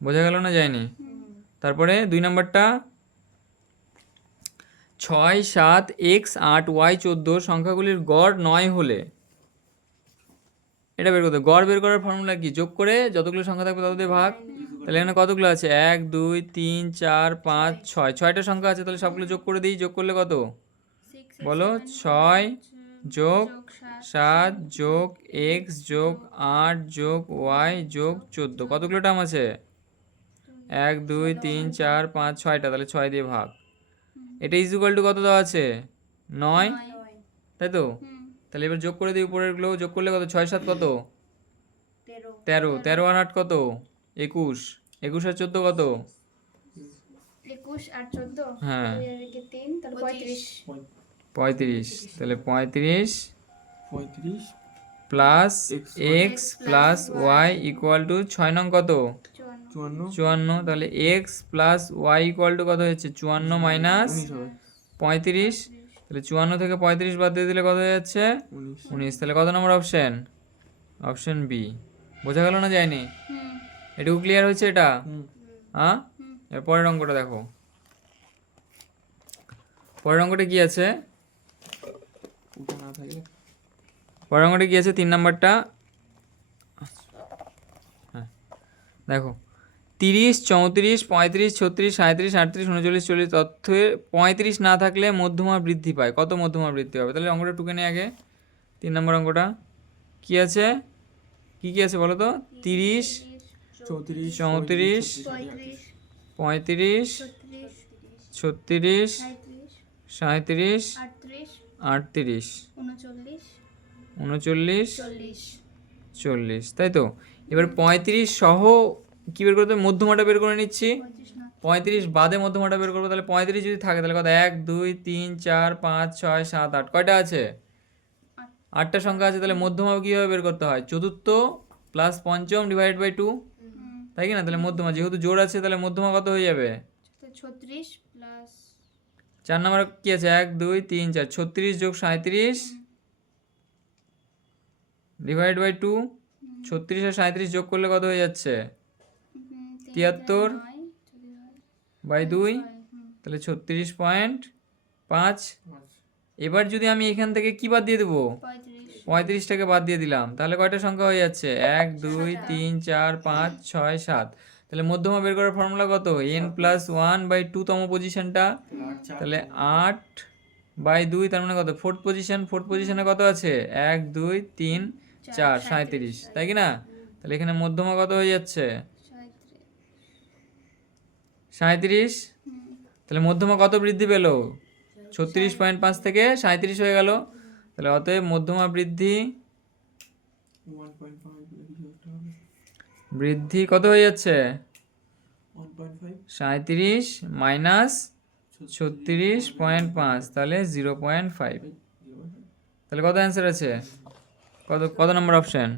বোঝা গেল না যায়নি। তারপরে 2 নাম্বারটা 6 7 x 8 y 14 সংখ্যাগুলির গড় 9 হলে এটা বের করতে, গড় বের করার ফর্মুলা কি, যোগ করে যতগুলো সংখ্যা থাকবে তত দিয়ে ভাগ। তাহলে এখানে কতগুলো আছে 1 2 3 4 5 6, 6টা সংখ্যা আছে, তাহলে সবগুলো যোগ করে দিই। যোগ করলে কত বলো 6 যোগ 7 যোগ x যোগ 8 যোগ y যোগ 14, কতগুলো টার্ম আছে 1 2 3 4 5 6টা, তাহলে 6 দিয়ে ভাগ। এটা ইজ ইকুয়াল টু কত দেওয়া আছে 9, তাই তো। তাহলে এবার যোগ করে দিই উপরেরগুলো, যোগ করলে কত 6 7 কত 13, 13 আর 8 কত 21, 21 আর 14 কত 21 আর 14 হ্যাঁ 3 তাহলে 35 35, তাহলে 35 35 plus x plus y equal to 6 নং কত 54 54, তাহলে x plus y equal to কত হচ্ছে 54 মাইনাস 35, তাহলে 54 থেকে 35 বাদ দিয়ে দিলে কত হয়ে যাচ্ছে 19, তাহলে কত নম্বর অপশন, অপশন বি, বোঝা গেল না যায়নি। এটুকু ক্লিয়ার হচ্ছে এটা, হ্যাঁ। এর পরের অঙ্কটা দেখো, পরের অঙ্কটা কি আছে, ওটা না থাকলে পরের অঙ্কটা কি আছে 3 নাম্বারটা, হ্যাঁ দেখো 30 34 35 36 37 38 39 40 তথ্যে 35 না থাকলে মধ্যমা বৃদ্ধি পায়, কত মধ্যমা বৃদ্ধি হবে। তাহলে অঙ্কটা টুকে নিই আগে। 3 নম্বর অঙ্কটা কি আছে, কি কি আছে বলো তো 30 34 34 পঁয়ত্রিশ 35 ছত্রিশ 36 সাঁইত্রিশ 37 আটত্রিশ 38 উনচল্লিশ 39 চল্লিশ 40, তাই তো। এবার 35 সহ কি বের করতে হবে? মধ্যমাটা বের করে নিচ্ছি। 35 বাদে মধ্যমাটা বের করবো, তাহলে 35 যদি থাকে তাহলে কত? 1 2 3 4 5 6 7 8, কয়টা আছে? 8টা সংখ্যা আছে। তাহলে মধ্যমা কীভাবে বের করতে হয়? চতুর্থ প্লাস পঞ্চম ডিভাইড বাই 2, তাই কি না? তাহলে মধ্যমা যেহেতু জোর আছে তাহলে মধ্যমা কত হয়ে যাবে? 36 প্লাস 4 নাম্বার কি আছে? 1 2 3 4, 36 যোগ 37 ডিভাইড বাই 2, 36 আর 37 যোগ করলে কত হয়ে যাচ্ছে? 73 বাই 2, তাহলে 36.5। এবার যদি আমি এখান থেকে কি বাদ দিয়ে দেবো? 35টাকে বাদ দিয়ে দিলাম, তাহলে কয়টা সংখ্যা হয়ে যাচ্ছে? 1 2 3 4 5 6 7। তাহলে মধ্যমা বের করার ফর্মুলা কত? n প্লাস 1 বাই 2 তম পজিশনটা, তাহলে 8 বাই 2, তার মানে কত? Fourth position. ফোর্থ পজিশনে কত আছে? 1 2 3 4, 37, তাই কি না? তাহলে এখানে মধ্যমা কত হয়ে যাচ্ছে? 37। তাহলে মধ্যমা কত বৃদ্ধি পেল? 36.5 থেকে 37 হয়ে গেল। তাহলে অতএব মধ্যমা বৃদ্ধি 1.5 কত হয়ে যাচ্ছে? 1.5 37 মাইনাস 36.5, তাহলে 0.5। তাহলে কত অ্যান্সার আছে? কত নম্বর অপশান?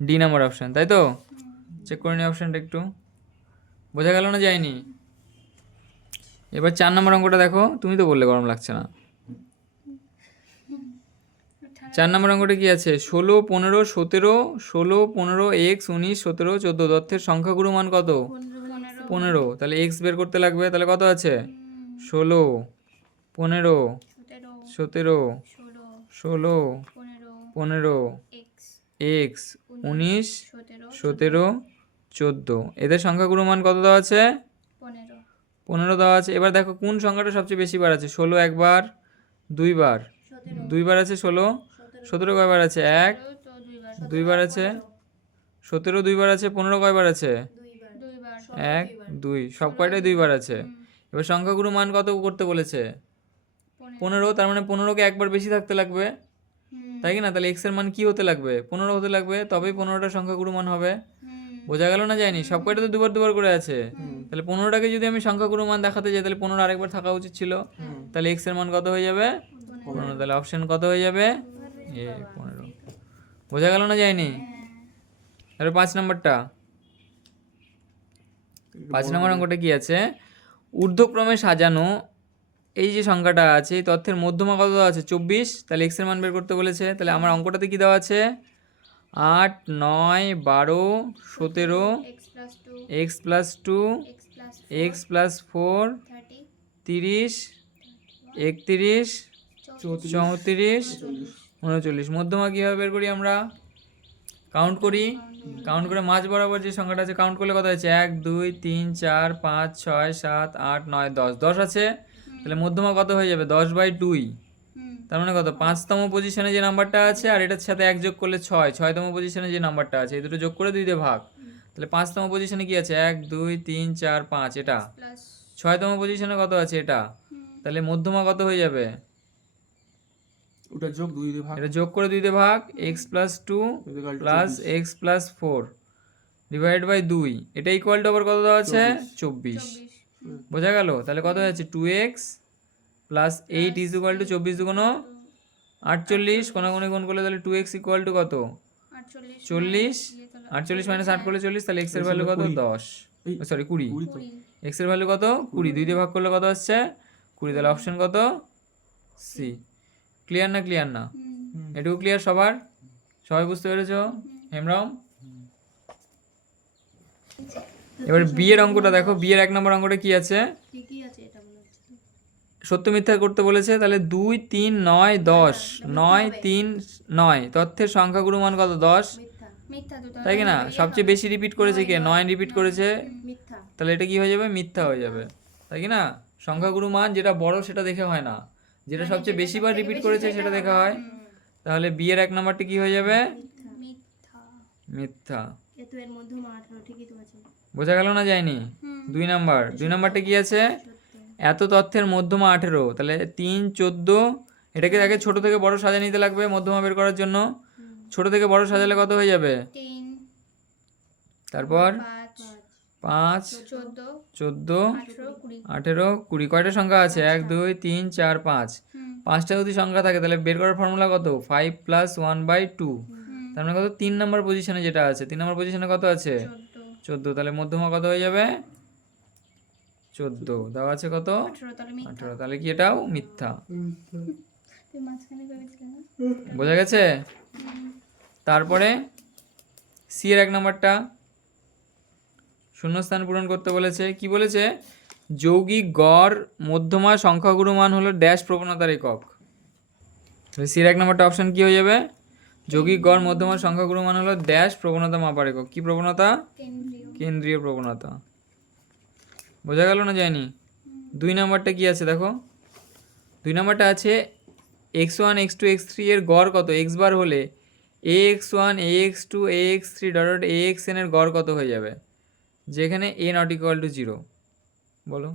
ডি নাম্বার অপশান, তাই তো? চেক করে নি অপশানটা একটু। বোঝা গেল না যায়নি? এবার 4 নম্বর অঙ্কটা দেখো। তুমি তো বললে গরম লাগছে না। 4 নম্বর অঙ্কটা কি আছে? 16 15 17 16 15 x 19 17 14 তথ্যের সংখ্যাগুরু মান কত? 15। তাহলে x বের করতে লাগবে। তাহলে কত আছে? 16 15 17 16 15 x 19 17 14, এদের সংখ্যাগুরু মান কত দেওয়া আছে? 15 দেওয়া আছে। এবার দেখো কোন সংখ্যাটা সবচেয়ে বেশি বার আছে? 16 একবার, দুইবার, দুইবার আছে 16। 17 কয়বার আছে? 1 দুইবার আছে। 17 দুইবার আছে। 15 কয়বার আছে? 1 2, সব কয়টাই দুইবার আছে। এবার সংখ্যাগুরু মান কত করতে বলেছে? 15। তার মানে 15কে একবার বেশি থাকতে লাগবে, তাই কি না? তাহলে x এর মান কি হতে লাগবে? 15 হতে লাগবে, তবেই 15টা সংখ্যাগুরু মান হবে। বোঝা গেল না যায়নি? সব কয়টা তো দুবার দুবার করে আছে। তাহলে 15টাকে যদি আমি সংখ্যাগুরু মান দেখাতে যাই তাহলে 15 আরেকবার থাকা উচিত ছিল। তাহলে x এর মান কত হয়ে যাবে? 15। তাহলে অপশন কত হয়ে যাবে? এ 15। বোঝা গেল না যায়নি? এবার 5 নম্বরটা। 5 নম্বর অঙ্কটা কি আছে? ঊর্ধ্বক্রমে সাজানো এই যে সংখ্যাটা আছে এই তথ্যের মধ্যমা কত দেওয়া আছে? 24। তাহলে x এর মান বের করতে বলেছে। তাহলে আমার অঙ্কটাতে কি দেওয়া আছে? 8 9 12 17 x প্লাস 2 x প্লাস 4 30 31 34 39। মধ্যমা কীভাবে বের করি আমরা? কাউন্ট করি। কাউন্ট করে মাঝ বরাবর যে সংখ্যাটা আছে কাউন্ট করলে কত হয়েছে? 1 2 3 4 5 6 7 8 9 10, 10 আছে। তাহলে মধ্যমা কত হয়ে যাবে? 10 বাই 2। তার মানে কত? 5তম পজিশনে যে নাম্বারটা আছে আর এটার সাথে 1 যোগ করলে 6, 6তম পজিশনে যে নাম্বারটা আছে এই দুটো যোগ করে 2 দিয়ে ভাগ। তাহলে 5তম পজিশনে কি আছে? 1 2 3 4 5, এটা। 6তম পজিশনে কত আছে? এটা। তাহলে মধ্যমা কত হয়ে যাবে? ওটা যোগ 2 দিয়ে ভাগ, এটা যোগ করে 2 দিয়ে ভাগ। x plus 2 plus x plus 4 divide by 2, এটা ইকুয়াল টু আবার কত দেওয়া আছে? 24। বোঝা গেল? তাহলে কত হয়ে যাচ্ছে? 2x plus 8 is equal two 24 দুগুণ 48, কোনাগুনি গুণ করলে তাহলে 2x ইকুয়াল টু কত? 40। 48 মাইনাস 8 করলে 40, তাহলে x এর ভ্যালু কত? 10, সরি 20। 20 তো x এর ভ্যালু কত? 20। 2 দিয়ে ভাগ করলে কত আসছে? 20। তাহলে অপশন কত? সি। ক্লিয়ার না? ক্লিয়ার না? এটুকু ক্লিয়ার সবার? সবাই বুঝতে পেরেছো? হেমরাম? এবার বি এর অঙ্কটা দেখো। বি এর 1 নম্বর অঙ্কটা কি আছে? সত্য মিথ্যা করতে বলেছে। তাহলে 2 3 9 10 9 3 9 তথ্যের সংখ্যাগুরু মান কত? 10, তাই কি না? সবচেয়ে বেশি রিপিট করেছে কে? 9 রিপিট করেছে। তাহলে এটা কি হয়ে যাবে? মিথ্যা হয়ে যাবে, তাই কি না? সংখ্যাগুরু মান যেটা বড় সেটা দেখে হয় না, যেটা সবচেয়ে বেশিবার রিপিট করেছে সেটা দেখা হয়। তাহলে বি এর 1 নাম্বারটি কি হয়ে যাবে? মিথ্যা। এ তো এর মধ্যমা 18 ঠিকই তো আছে। বোঝা গেল না যায়নি? 2 নাম্বার, 2 নাম্বারটা কি আছে? এত তথ্যের মধ্যমা 18, তাহলে 3 14, এটাকে আগে ছোট থেকে বড় সাজা নিতে লাগবে মধ্যমা বের করার জন্য। ছোট থেকে বড় সাজালে কত হয়ে যাবে? 3 তারপর 5 5 14 14 18 20 18 20, কয়টা সংখ্যা আছে? 1 2 3 4 5, 5টা যদি সংখ্যা থাকে তাহলে বের করার ফর্মুলা কত? 5 + 1/2। তার মানে কত? 3 নাম্বার পজিশনে যেটা আছে, 3 নাম্বার পজিশনে কত আছে? 14, তাহলে মধ্যমা কত হয়ে যাবে? 14 দেওয়া আছে কত? 18 তাহলে মিথ্যা। 18, তাহলে কি এটাও মিথ্যা? তুই মাঝখানে ভেবেছিলি না? বোঝা গেছে? তারপরে সি এর 1 নাম্বারটা, শূন্যস্থান পূরণ করতে বলেছে। কি বলেছে? যৌগিক গড় মধ্যমা সংখ্যাগুরু মান হলো ড্যাশ প্রবণতার একক। সি এর 1 নাম্বারটা অপশন কি হয়ে যাবে? যৌগিক গড় মধ্যমা সংখ্যাগুরু মান হলো ড্যাশ প্রবণতা মাপার একক। কি প্রবণতা? কেন্দ্রীয়। কেন্দ্রীয় প্রবণতা। বোঝা গেল না যায়নি? 2 নাম্বারটা কি আছে দেখো? 2 নাম্বারটা আছে x1 x2 x3 এর গড় কত? x বার হলে ax1 ax2 ax3 dot axn এর গড় কত হয়ে যাবে? যেখানে a not equal to 0, বলো।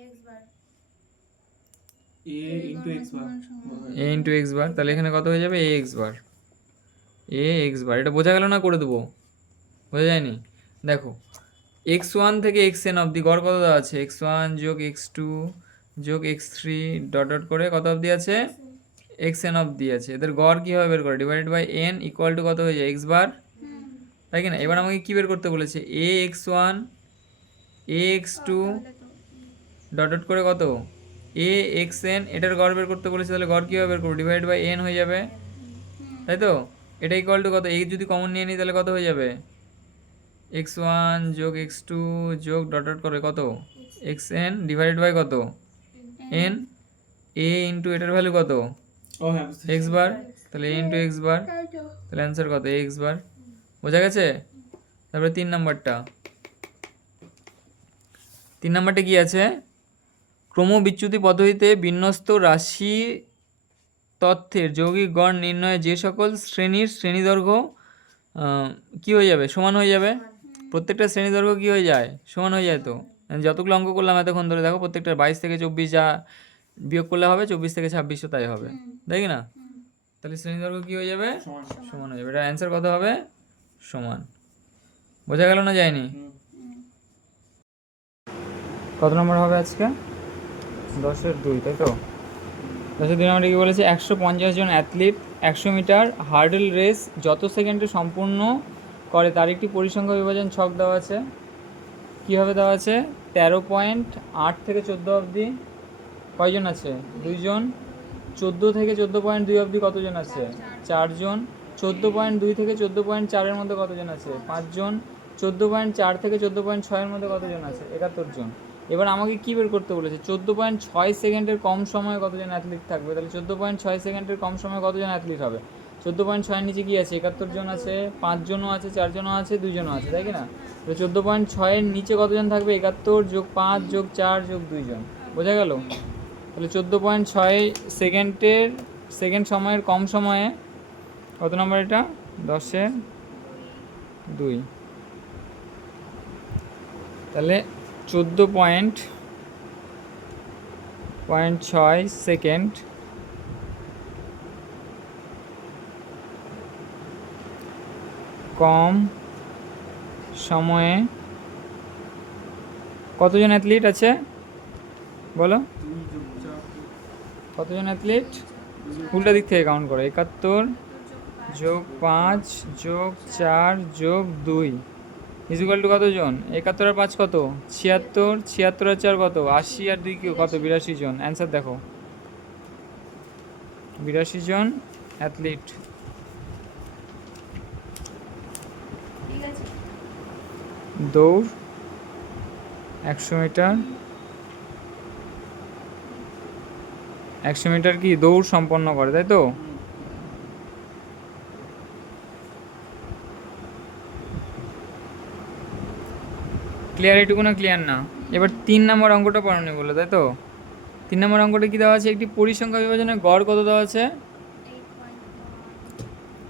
ax bar a into x bar a into x বার, তাহলে এখানে কত হয়ে যাবে? ax বার, ax বার। এটা বোঝা গেল না? করে দেবো, বোঝা যায়নি? দেখো x1 থেকে xn অবধি গড় কত দেওয়া আছে? x1 যোগ x2 যোগ x3 ডট ডট করে কত অবধি আছে? xn অবধি আছে। এদের গড় কীভাবে বের করে? Divided by n equal to কত হয়ে যায়? x বার, তাই কি না? এবার আমাকে কী বের করতে বলেছে? ax1 ax2 ডট ডট করে কত? axn, এটার গড় বের করতে বলেছে। তাহলে গড় কীভাবে বের করবো? ডিভাইড বাই n হয়ে যাবে, তাই তো? এটা ইকুয়াল টু কত? এই যদি কমন নিয়ে নিই তাহলে কত হয়ে যাবে? x1 যোগ x2 যোগ ডট ডট করে কত? xn ডিভাইডেড বাই কত? n, a ইন্টু এটার ভ্যালু কত? ও হ্যাঁ x বার, তাহলে a ইন্টু x বার, তাহলে অ্যান্সার কত? x বার। বোঝা গেছে? তারপরে 3 নাম্বারটা, 3 নাম্বারটা কি আছে? ক্রমবিচ্যুতি পদ্ধতিতে বিন্যস্ত রাশি তথ্যের যৌগিক গড় নির্ণয়ে যে সকল শ্রেণীর শ্রেণীদৈর্ঘ্য কি হয়ে যাবে? সমান হয়ে যাবে। প্রত্যেকটা শ্রেণীদৈর্ঘ্য কি হয়ে যায়? সমান হয়ে যায়। তো যতগুলো অঙ্ক করলাম এতক্ষণ ধরে দেখো, প্রত্যেকটা 22 থেকে 24 যা বিয়োগ করলে হবে, 24 থেকে 26 তাই হবে, তাই কি না? তাহলে শ্রেণীদৈর্ঘ্য কি হয়ে যাবে? সমান। সমান হয়ে যাবে। এটা অ্যান্সার কত হবে? সমান। বোঝা গেল না যায়নি? কত নম্বর হবে আজকে? 10-এর 2, তাই তো? 10-এর 2 নম্বরে কি বলেছে? 150 জন অ্যাথলিট 100 মিটার হার্ডেল রেস যত সেকেন্ডে সম্পূর্ণ করে তার একটি পরিসংখ্যা বিভাজন ছক দেওয়া আছে। কীভাবে দেওয়া আছে? 13.8 থেকে 14 অবধি কয়জন আছে? 2 জন। 14 থেকে 14.2 অবধি কতজন আছে? 4 জন। 14.2 থেকে 14.4 এর মধ্যে কতজন আছে? 5 জন। 14.4 থেকে 14.6 এর মধ্যে কতজন আছে? 71 জন। এবার আমাকে কী বের করতে বলেছে? 14.6 সেকেন্ডের কম সময়ে কতজন অ্যাথলিট থাকবে? তাহলে 14.6 সেকেন্ডের কম সময়ে কতজন অ্যাথলিট হবে? 14.6 নিচে কি আছে? 71 জন আছে, 5 জনও আছে, 4 জনও আছে, 2 জনও আছে, তাই কি না? তো 14.6 এর নিচে কতজন থাকবে? 71 যোগ 5 যোগ 4 যোগ 2 জন। বোঝা গেল? তাহলে 14.6 সেকেন্ড সময়ের কম সময়ে কত নম্বর এটা? 10-এর 2। তাহলে 14.6 সেকেন্ড কম সময়ে কতজন অ্যাথলিট আছে বলো? কতজন অ্যাথলিট? উল্টা দিক থেকে কাউন্ট করো। 71 যোগ 5 যোগ 4 যোগ 2 ইকুয়াল টু কতজন? 71 আর 5 কত? 76, 76 আর 4 কত? 80 আর 2 কত? 82 জন। অ্যান্সার দেখো, 82 জন অ্যাথলিট। দৌড় 100 মিটার, 100 মিটার কি দৌড় সম্পন্ন করে, তাই তো? ক্লিয়ার? এটুকু না ক্লিয়ার না? এবার 3 নম্বর অঙ্কটা পড়ানি বলে, তাই তো? 3 নম্বর অঙ্কটা কি দেওয়া আছে? একটি পরিসংখ্যা বিভাজনের গড় কত দেওয়া আছে?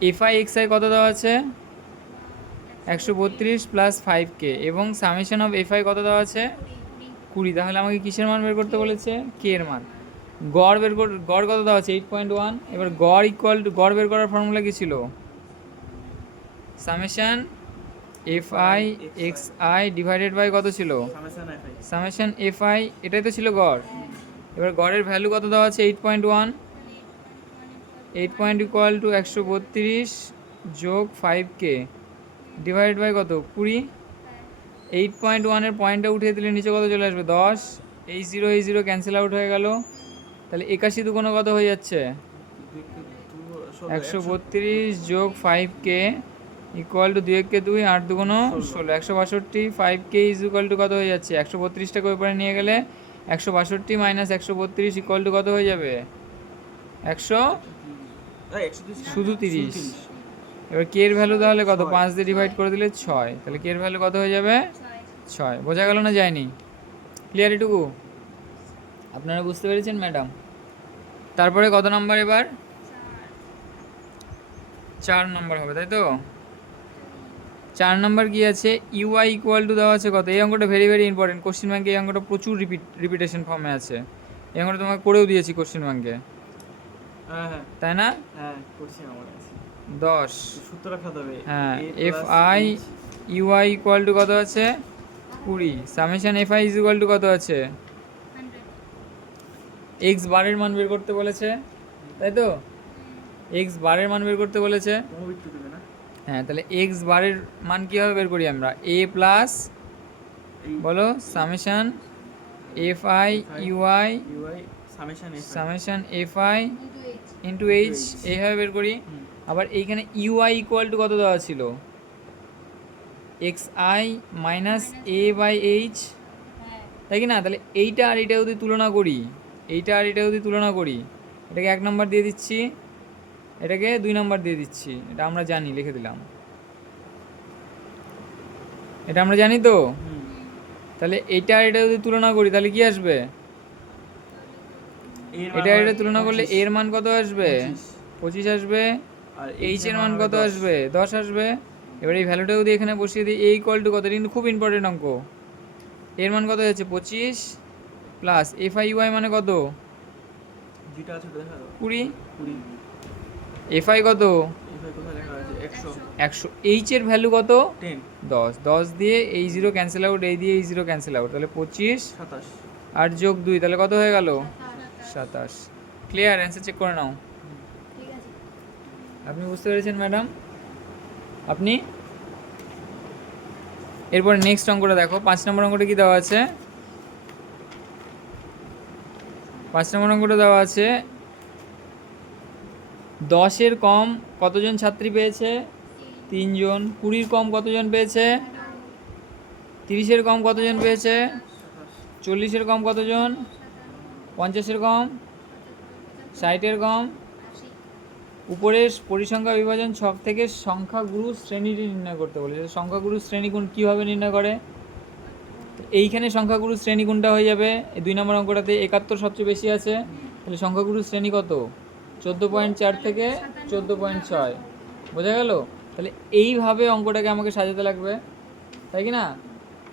8.1 fi xi কত দেওয়া আছে? 132 প্লাস 5k এবং সামেশন অফ এফআই কত দেওয়া আছে 20। তাহলে আমাকে কিসের মান বের করতে বলেছে কে এর মান। গড় গড় কত দেওয়া আছে 8.1। এবার গড় ইকুয়াল টু গড় বের করার ফর্মুলা কি ছিল summation f i x i divided by কত ছিল summation fi. Summation f i, এটাই তো ছিল গড়। এবার গড়ের ভ্যালু কত দেওয়া আছে 8.1। 8 ইকুয়াল টু 132 যোগ 5k ডিভাইডেড বাই কত 20। 8.1 পয়েন্টটা উঠিয়ে দিলে নিচে কত চলে আসবে 10। এই জিরো ক্যান্সেল আউট হয়ে গেল। তাহলে 81 দুগুণে কত হয়ে যাচ্ছে 132 যোগ 5k ইকুয়াল টু 2 1 2 8 দুগুণ 16 162। 5k ইজ ইকুয়াল টু কত হয়ে যাচ্ছে 132টাকে ওই পারে নিয়ে গেলে 162 মাইনাস 132 ইকুয়াল টু কত হয়ে যাবে 100 শুধু 30। এবার কে এর ভ্যালু তাহলে কত 5 দিয়ে ডিভাইড করে দিলে 6। তাহলে কে এর ভ্যালু কত হয়ে যাবে 6। বোঝা গেল না যায়নি? ক্লিয়ার এটুকু আপনারা বুঝতে পেরেছেন ম্যাডাম? তারপরে কত নাম্বার এবার 4 নাম্বার হবে তাই তো। 4 নাম্বার কি আছে ইউআই ইকুয়াল টু দেওয়া আছে কত। এই অঙ্কটা ভেরি ভেরি ইম্পর্টেন্ট। কোশ্চেন ব্যাংকে এই অঙ্কটা প্রচুর রিপিটেশন ফর্মে আছে। এই অঙ্কটা তোমাকে করেও দিয়েছি কোশ্চেন ব্যাংকে, হ্যাঁ হ্যাঁ তাই না? হ্যাঁ করছি আমার কাছে 10। সূত্র রাখা হবে। হ্যাঁ f i ui equal to কত আছে 20। Summation f i is equal to কত আছে এক্স বারের মান বের করতে বলেছে তাই তো। এক্স বারের মান বের করতে বলেছে। মোবিট দিবে না হ্যাঁ তাহলে এক্স বারের মান কীভাবে বের করি আমরা এ প্লাস বলো summation f i ui ui summation fi summation f i into h এইভাবে বের করি। আবার এইখানে ইউআই ইকুয়াল টু কত দেওয়া ছিল x i minus a by h, তাই কি না? তাহলে এইটা আর এটা যদি তুলনা করি, এইটা আর এটা যদি তুলনা করি, এটাকে 1 নম্বর দিয়ে দিচ্ছি, এটাকে 2 নম্বর দিয়ে দিচ্ছি। এটা আমরা জানি, লিখে দিলাম। এটা আমরা জানি তো। তাহলে এইটা আর এটা যদি তুলনা করি তাহলে কি আসবে এটা আর এটা তুলনা করলে এর মান কত আসবে 25 আসবে। আর এইচ এর মান কত আসবে 10 আসবে। এবার এই ভ্যালুটা যদি এখানে বসিয়ে দিই এ ইকুয়াল টু কত, কিন্তু খুব ইম্পর্টেন্ট অঙ্ক। এর মান কত হচ্ছে 25 প্লাস এফ আই ইউআই মানে কত যেটা আছে দেখা 20। 20 এফ আই কত এফআই কোথায় লেখা আছে 100। এইচ এর ভ্যালু কত 10 10। 10 দিয়ে এই 0 ক্যান্সেল আউট, এই দিয়ে এই 0 ক্যান্সেল আউট, তাহলে 25 27 8 যোগ 2 তাহলে কত হয়ে গেল 27। ক্লিয়ার? অ্যান্সার চেক করে নাও। ঠিক আছে। আপনি বুঝতে পেরেছেন ম্যাডাম? আপনি এরপর নেক্সট অঙ্কটা দেখো। 5 নম্বর অঙ্কটা কি দেওয়া আছে 5 নম্বর অঙ্কটা দেওয়া আছে 10-এর কম কতজন ছাত্রী পেয়েছে 3 জন। 20-এর কম কতজন পেয়েছে 30-এর কম কতজন পেয়েছে 40-এর কম কতজন 50-এর কম 60-এর কম। উপরের পরিসংখ্যা বিভাজন ছক থেকে সংখ্যাগুরু শ্রেণীটি নির্ণয় করতে বলেছে। সংখ্যাগুরু শ্রেণী কোন কীভাবে নির্ণয় করে, এইখানে সংখ্যাগুরু শ্রেণী কোনটা হয়ে যাবে এই 2 নম্বর অঙ্কটাতে 71 সবচেয়ে বেশি আছে। তাহলে সংখ্যাগুরু শ্রেণী কত 14.4 থেকে 14.6। বোঝা গেল? তাহলে এইভাবে অঙ্কটাকে আমাকে সাজাতে লাগবে, তাই কি না?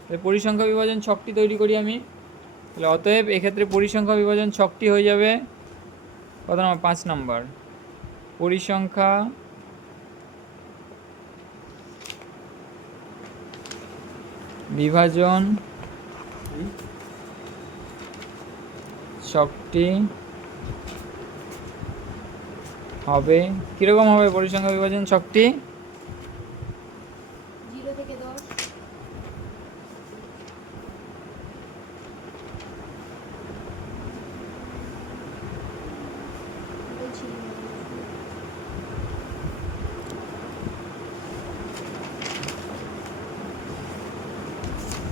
তাহলে পরিসংখ্যা বিভাজন ছকটি তৈরি করি আমি। তাহলে অতএব এক্ষেত্রে পরিসংখ্যা বিভাজন ছকটি হয়ে যাবে কত নম্বর 5 নম্বর। পরিসংখ্যা বিভাজন ছকটি হবে কিরকম হবে পরিসংখ্যা বিভাজন ছকটি 0 থেকে 10 বলছি।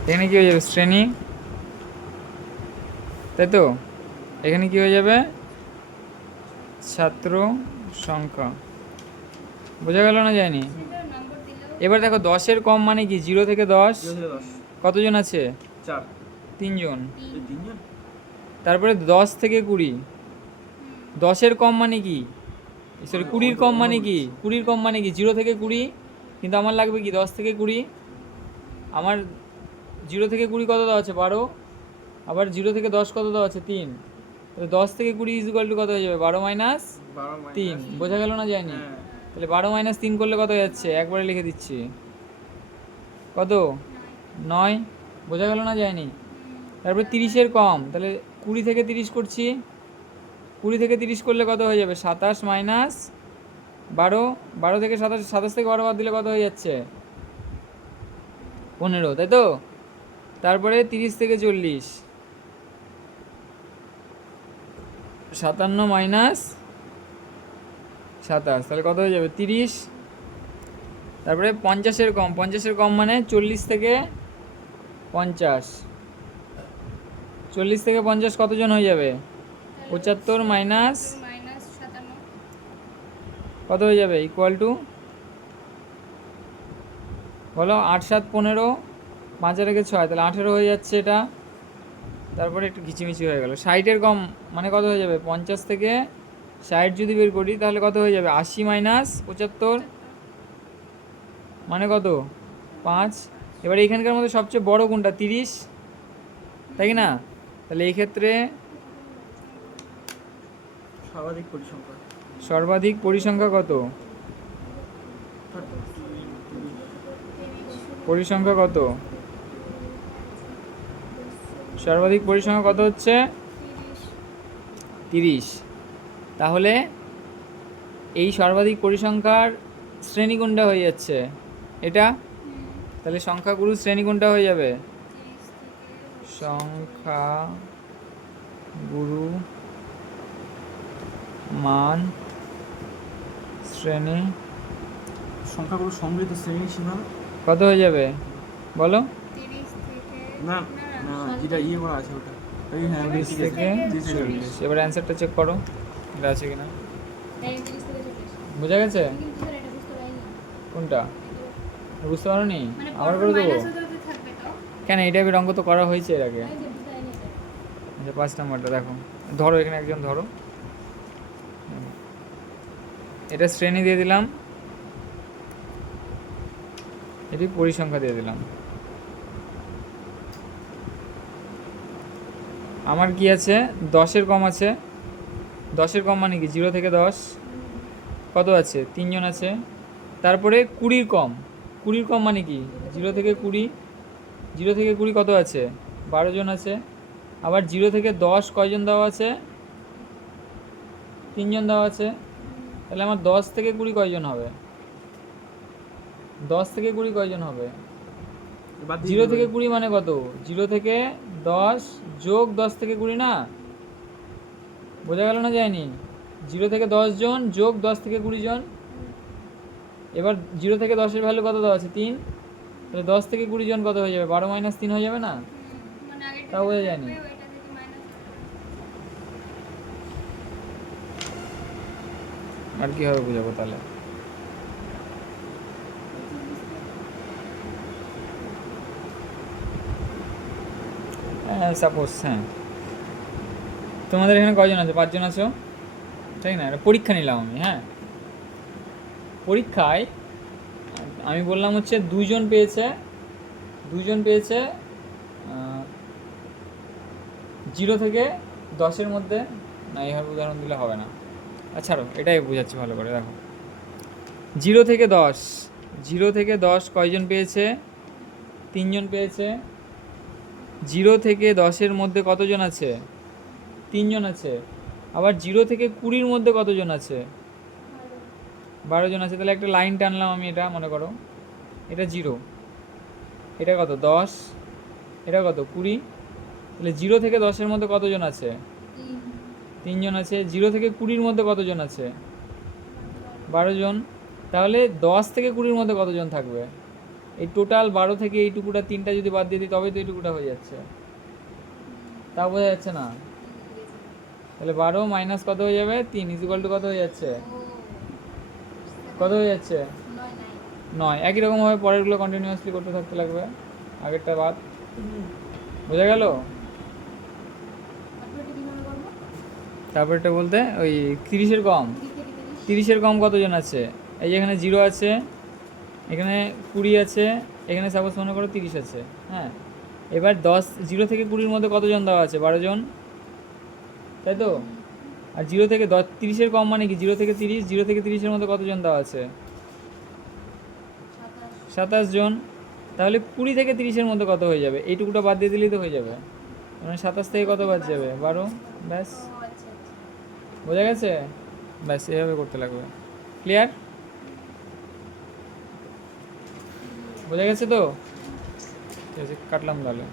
এখানে কি হয়ে যাবে শ্রেণী, তাই তো? এখানে কি হয়ে যাবে ছাত্র সংখ্যা। বোঝা গেল না যায়নি? সেটার নম্বর দিলেও এবার দেখো 10-এর কম মানে কি 0 থেকে 10 0 থেকে 10 কতজন আছে 4 3 জন। এই 3 জন তারপরে 10 থেকে 20 10-এর কম মানে কি, সরি 20-এর কম মানে কি 20-এর কম মানে কি 0 থেকে 20, কিন্তু আমার লাগবে কি 10 থেকে 20। আমার 0 থেকে 20 কত দেওয়া আছে 12, আবার 0 থেকে 10 কত দেওয়া আছে 3। তাহলে 10 থেকে 20 ইজ ইকুয়াল টু কত হয়ে যাবে 12 মাইনাস 12 3। মাইনাস বোঝা গেল না যায়নি? হ্যাঁ তাহলে 12 মাইনাস 3 করলে কত হয়ে যাচ্ছে, একবারে লিখে দিচ্ছি, কত 9। বোঝা গেল না যায়নি? তারপরে 30-এর কম, তাহলে 20 থেকে 30 করছি, 20 থেকে 30 করলে কত হয়ে যাবে 27 মাইনাস 12, 12 থেকে 27, 27 থেকে 12 বাদ দিলে কত হয়ে যাচ্ছে 15, তাই তো? তারপরে 30 থেকে 40, 57 মাইনাস 27, তাহলে কত হয়ে যাবে 30। তারপরে 50-এর কম, 50-এর কম মানে 40 থেকে 50, 40 থেকে 50 কতজন হয়ে যাবে 75 মাইনাস মাইনাস 57 কত হয়ে যাবে ইকুয়াল টু, বলো 8 7 15, 5 আর 6, তাহলে 18 হয়ে যাচ্ছে এটা। তারপরে একটু ঘিচিমিচি হয়ে গেল। 60-এর কম মানে কত হয়ে যাবে 50 থেকে 60 যদি বের করি তাহলে কত হয়ে যাবে 80 মাইনাস 75 মানে কত 5। এবার এইখানকার মধ্যে সবচেয়ে বড় কোনটা 30, তাই কি না? তাহলে এই ক্ষেত্রে সর্বাধিক পরিসংখ্যা সর্বাধিক পরিসংখ্যা কত, পরিসংখ্যা কত, সর্বাধিক পরিসংখ্যা কত হচ্ছে 30। তাহলে এই সর্বাধিক পরিসংখ্যার শ্রেণী কোনটা হয়ে যাচ্ছে এটা, তাহলে সংখ্যাগুরু শ্রেণী কোনটা হয়ে যাবে, সংখ্যা গুরু মান শ্রেণী সংখ্যাগুলো সমৃদ্ধ শ্রেণী সীমা কত হয়ে যাবে বলো, 30 থেকে না না যেটা ইয়ে করা আছে ওটা ওই হ্যাঁ 30 থেকে 40। এবার অ্যান্সারটা চেক করো এটা আছে কিনা, এই 30 থেকে 40 বোঝা গেছে কিন্তু স্যার এটা বুঝতে পারিনি কোনটা, বুঝতে পারো নি? মানে আবার করে দেবো মাইনাস হতে থাকবে তো কেন, এই টাইপের অঙ্ক তো করা হয়েছে এর আগে। আমি যে বুঝতে পারিনি এটা আচ্ছা 5 নাম্বারটা দেখো, ধরো এখানে একজন ধরো, এটা শ্রেণী দিয়ে দিলাম, এটি পরিসংখ্যা দিয়ে দিলাম। আমার কি আছে 10-এর কম আছে, 10-এর কম মানে কি 0 থেকে 10 কত আছে 3 জন আছে। তারপরে 20-র কম, 20-র কম মানে কি 0 থেকে 20, 0 থেকে 20 কত আছে 12 জন আছে। আবার 0 থেকে 10 কয়জন দেওয়া আছে 3 জন দেওয়া আছে। তাহলে আমার 10 থেকে 20 কয়জন হবে, 10 থেকে 20 কয়জন হবে, বাদ দিয়ে 0 দিতে থেকে হবে। 20 মানে কত 0 থেকে 10 যোগ 10 থেকে 20 না, বোঝা গেল না যায়নি? 0 থেকে 10 জন যোগ 10 থেকে 20 জন। এবার 0 থেকে 10-এর ভ্যালু কত দেওয়া আছে 3, তাহলে 10 থেকে 20 জন কত হয়ে যাবে 12 মাইনাস 3 হয়ে যাবে না, মানে আগেরটা তাও বোঝা যায়নি। ওইটা থেকে মাইনাস আর কীভাবে বোঝাবো তাহলে, হ্যাঁ সাপোজ, হ্যাঁ তোমাদের এখানে কয়জন আছো 5 জন আছো, তাই না? এটা পরীক্ষা নিলাম আমি, হ্যাঁ পরীক্ষায় আমি বললাম হচ্ছে 2 জন পেয়েছে 0 থেকে 10-এর মধ্যে, না এইভাবে উদাহরণ দিলে হবে না, আচ্ছা এটাই বোঝাচ্ছি ভালো করে দেখো। 0 থেকে 10, 0 থেকে 10 কয়জন পেয়েছে 3 জন পেয়েছে। 0 থেকে 10-এর মধ্যে কতজন আছে 3 জন আছে। আবার 0 থেকে 20-র মধ্যে কতজন আছে 12 জন আছে। তাহলে একটা লাইন টানলাম আমি, এটা মনে করো এটা 0, এটা কত 10, এটা কত 20। তাহলে 0 থেকে 10-এর মধ্যে কতজন আছে 3 জন আছে। 0 থেকে 20-র মধ্যে কতজন আছে 12 জন। তাহলে 10 থেকে 20-র মধ্যে কতজন থাকবে, এই টোটাল 12 থেকে এইটুকুটা 3টা যদি বাদ দিয়ে দিই তবেই তো এইটুকুটা হয়ে যাচ্ছে, তা বোঝা যাচ্ছে না? তাহলে 12 মাইনাস কত হয়ে যাবে 3 ইকুয়াল টু কত হয়ে যাচ্ছে, কত হয়ে যাচ্ছে 9। একই রকমভাবে পরেরগুলো কন্টিনিউয়াসলি করতে থাকতে লাগবে, আগেরটা বাদ। বোঝা গেল? তারপরটা বলতে ওই 30-এর কম, 30-এর কম কতজন আছে, এই যেখানে 0 আছে এখানে 20 আছে, এখানে সাপোজ মনে করো 30 আছে। হ্যাঁ, এবার 0 থেকে 20-র মধ্যে কতজন দেওয়া আছে? 12 জন, তাই তো? আর 0 থেকে 30-এর কম মানে কি? 0 থেকে 30, 0 থেকে 30-এর মধ্যে কতজন দেওয়া আছে? 27 জন। তাহলে 20 থেকে 30-এর মধ্যে কত হয়ে যাবে? এইটুকুটা বাদ দিয়ে দিলেই তো হয়ে যাবে। মানে 27 থেকে কত বাদ যাবে? 12। ব্যাস, ও আচ্ছা আচ্ছা। বোঝা গেছে? ব্যাস, এভাবে করতে লাগবে। ক্লিয়ার? বোঝা গেছে তো? ঠিক আছে, কাটলাম তাহলে।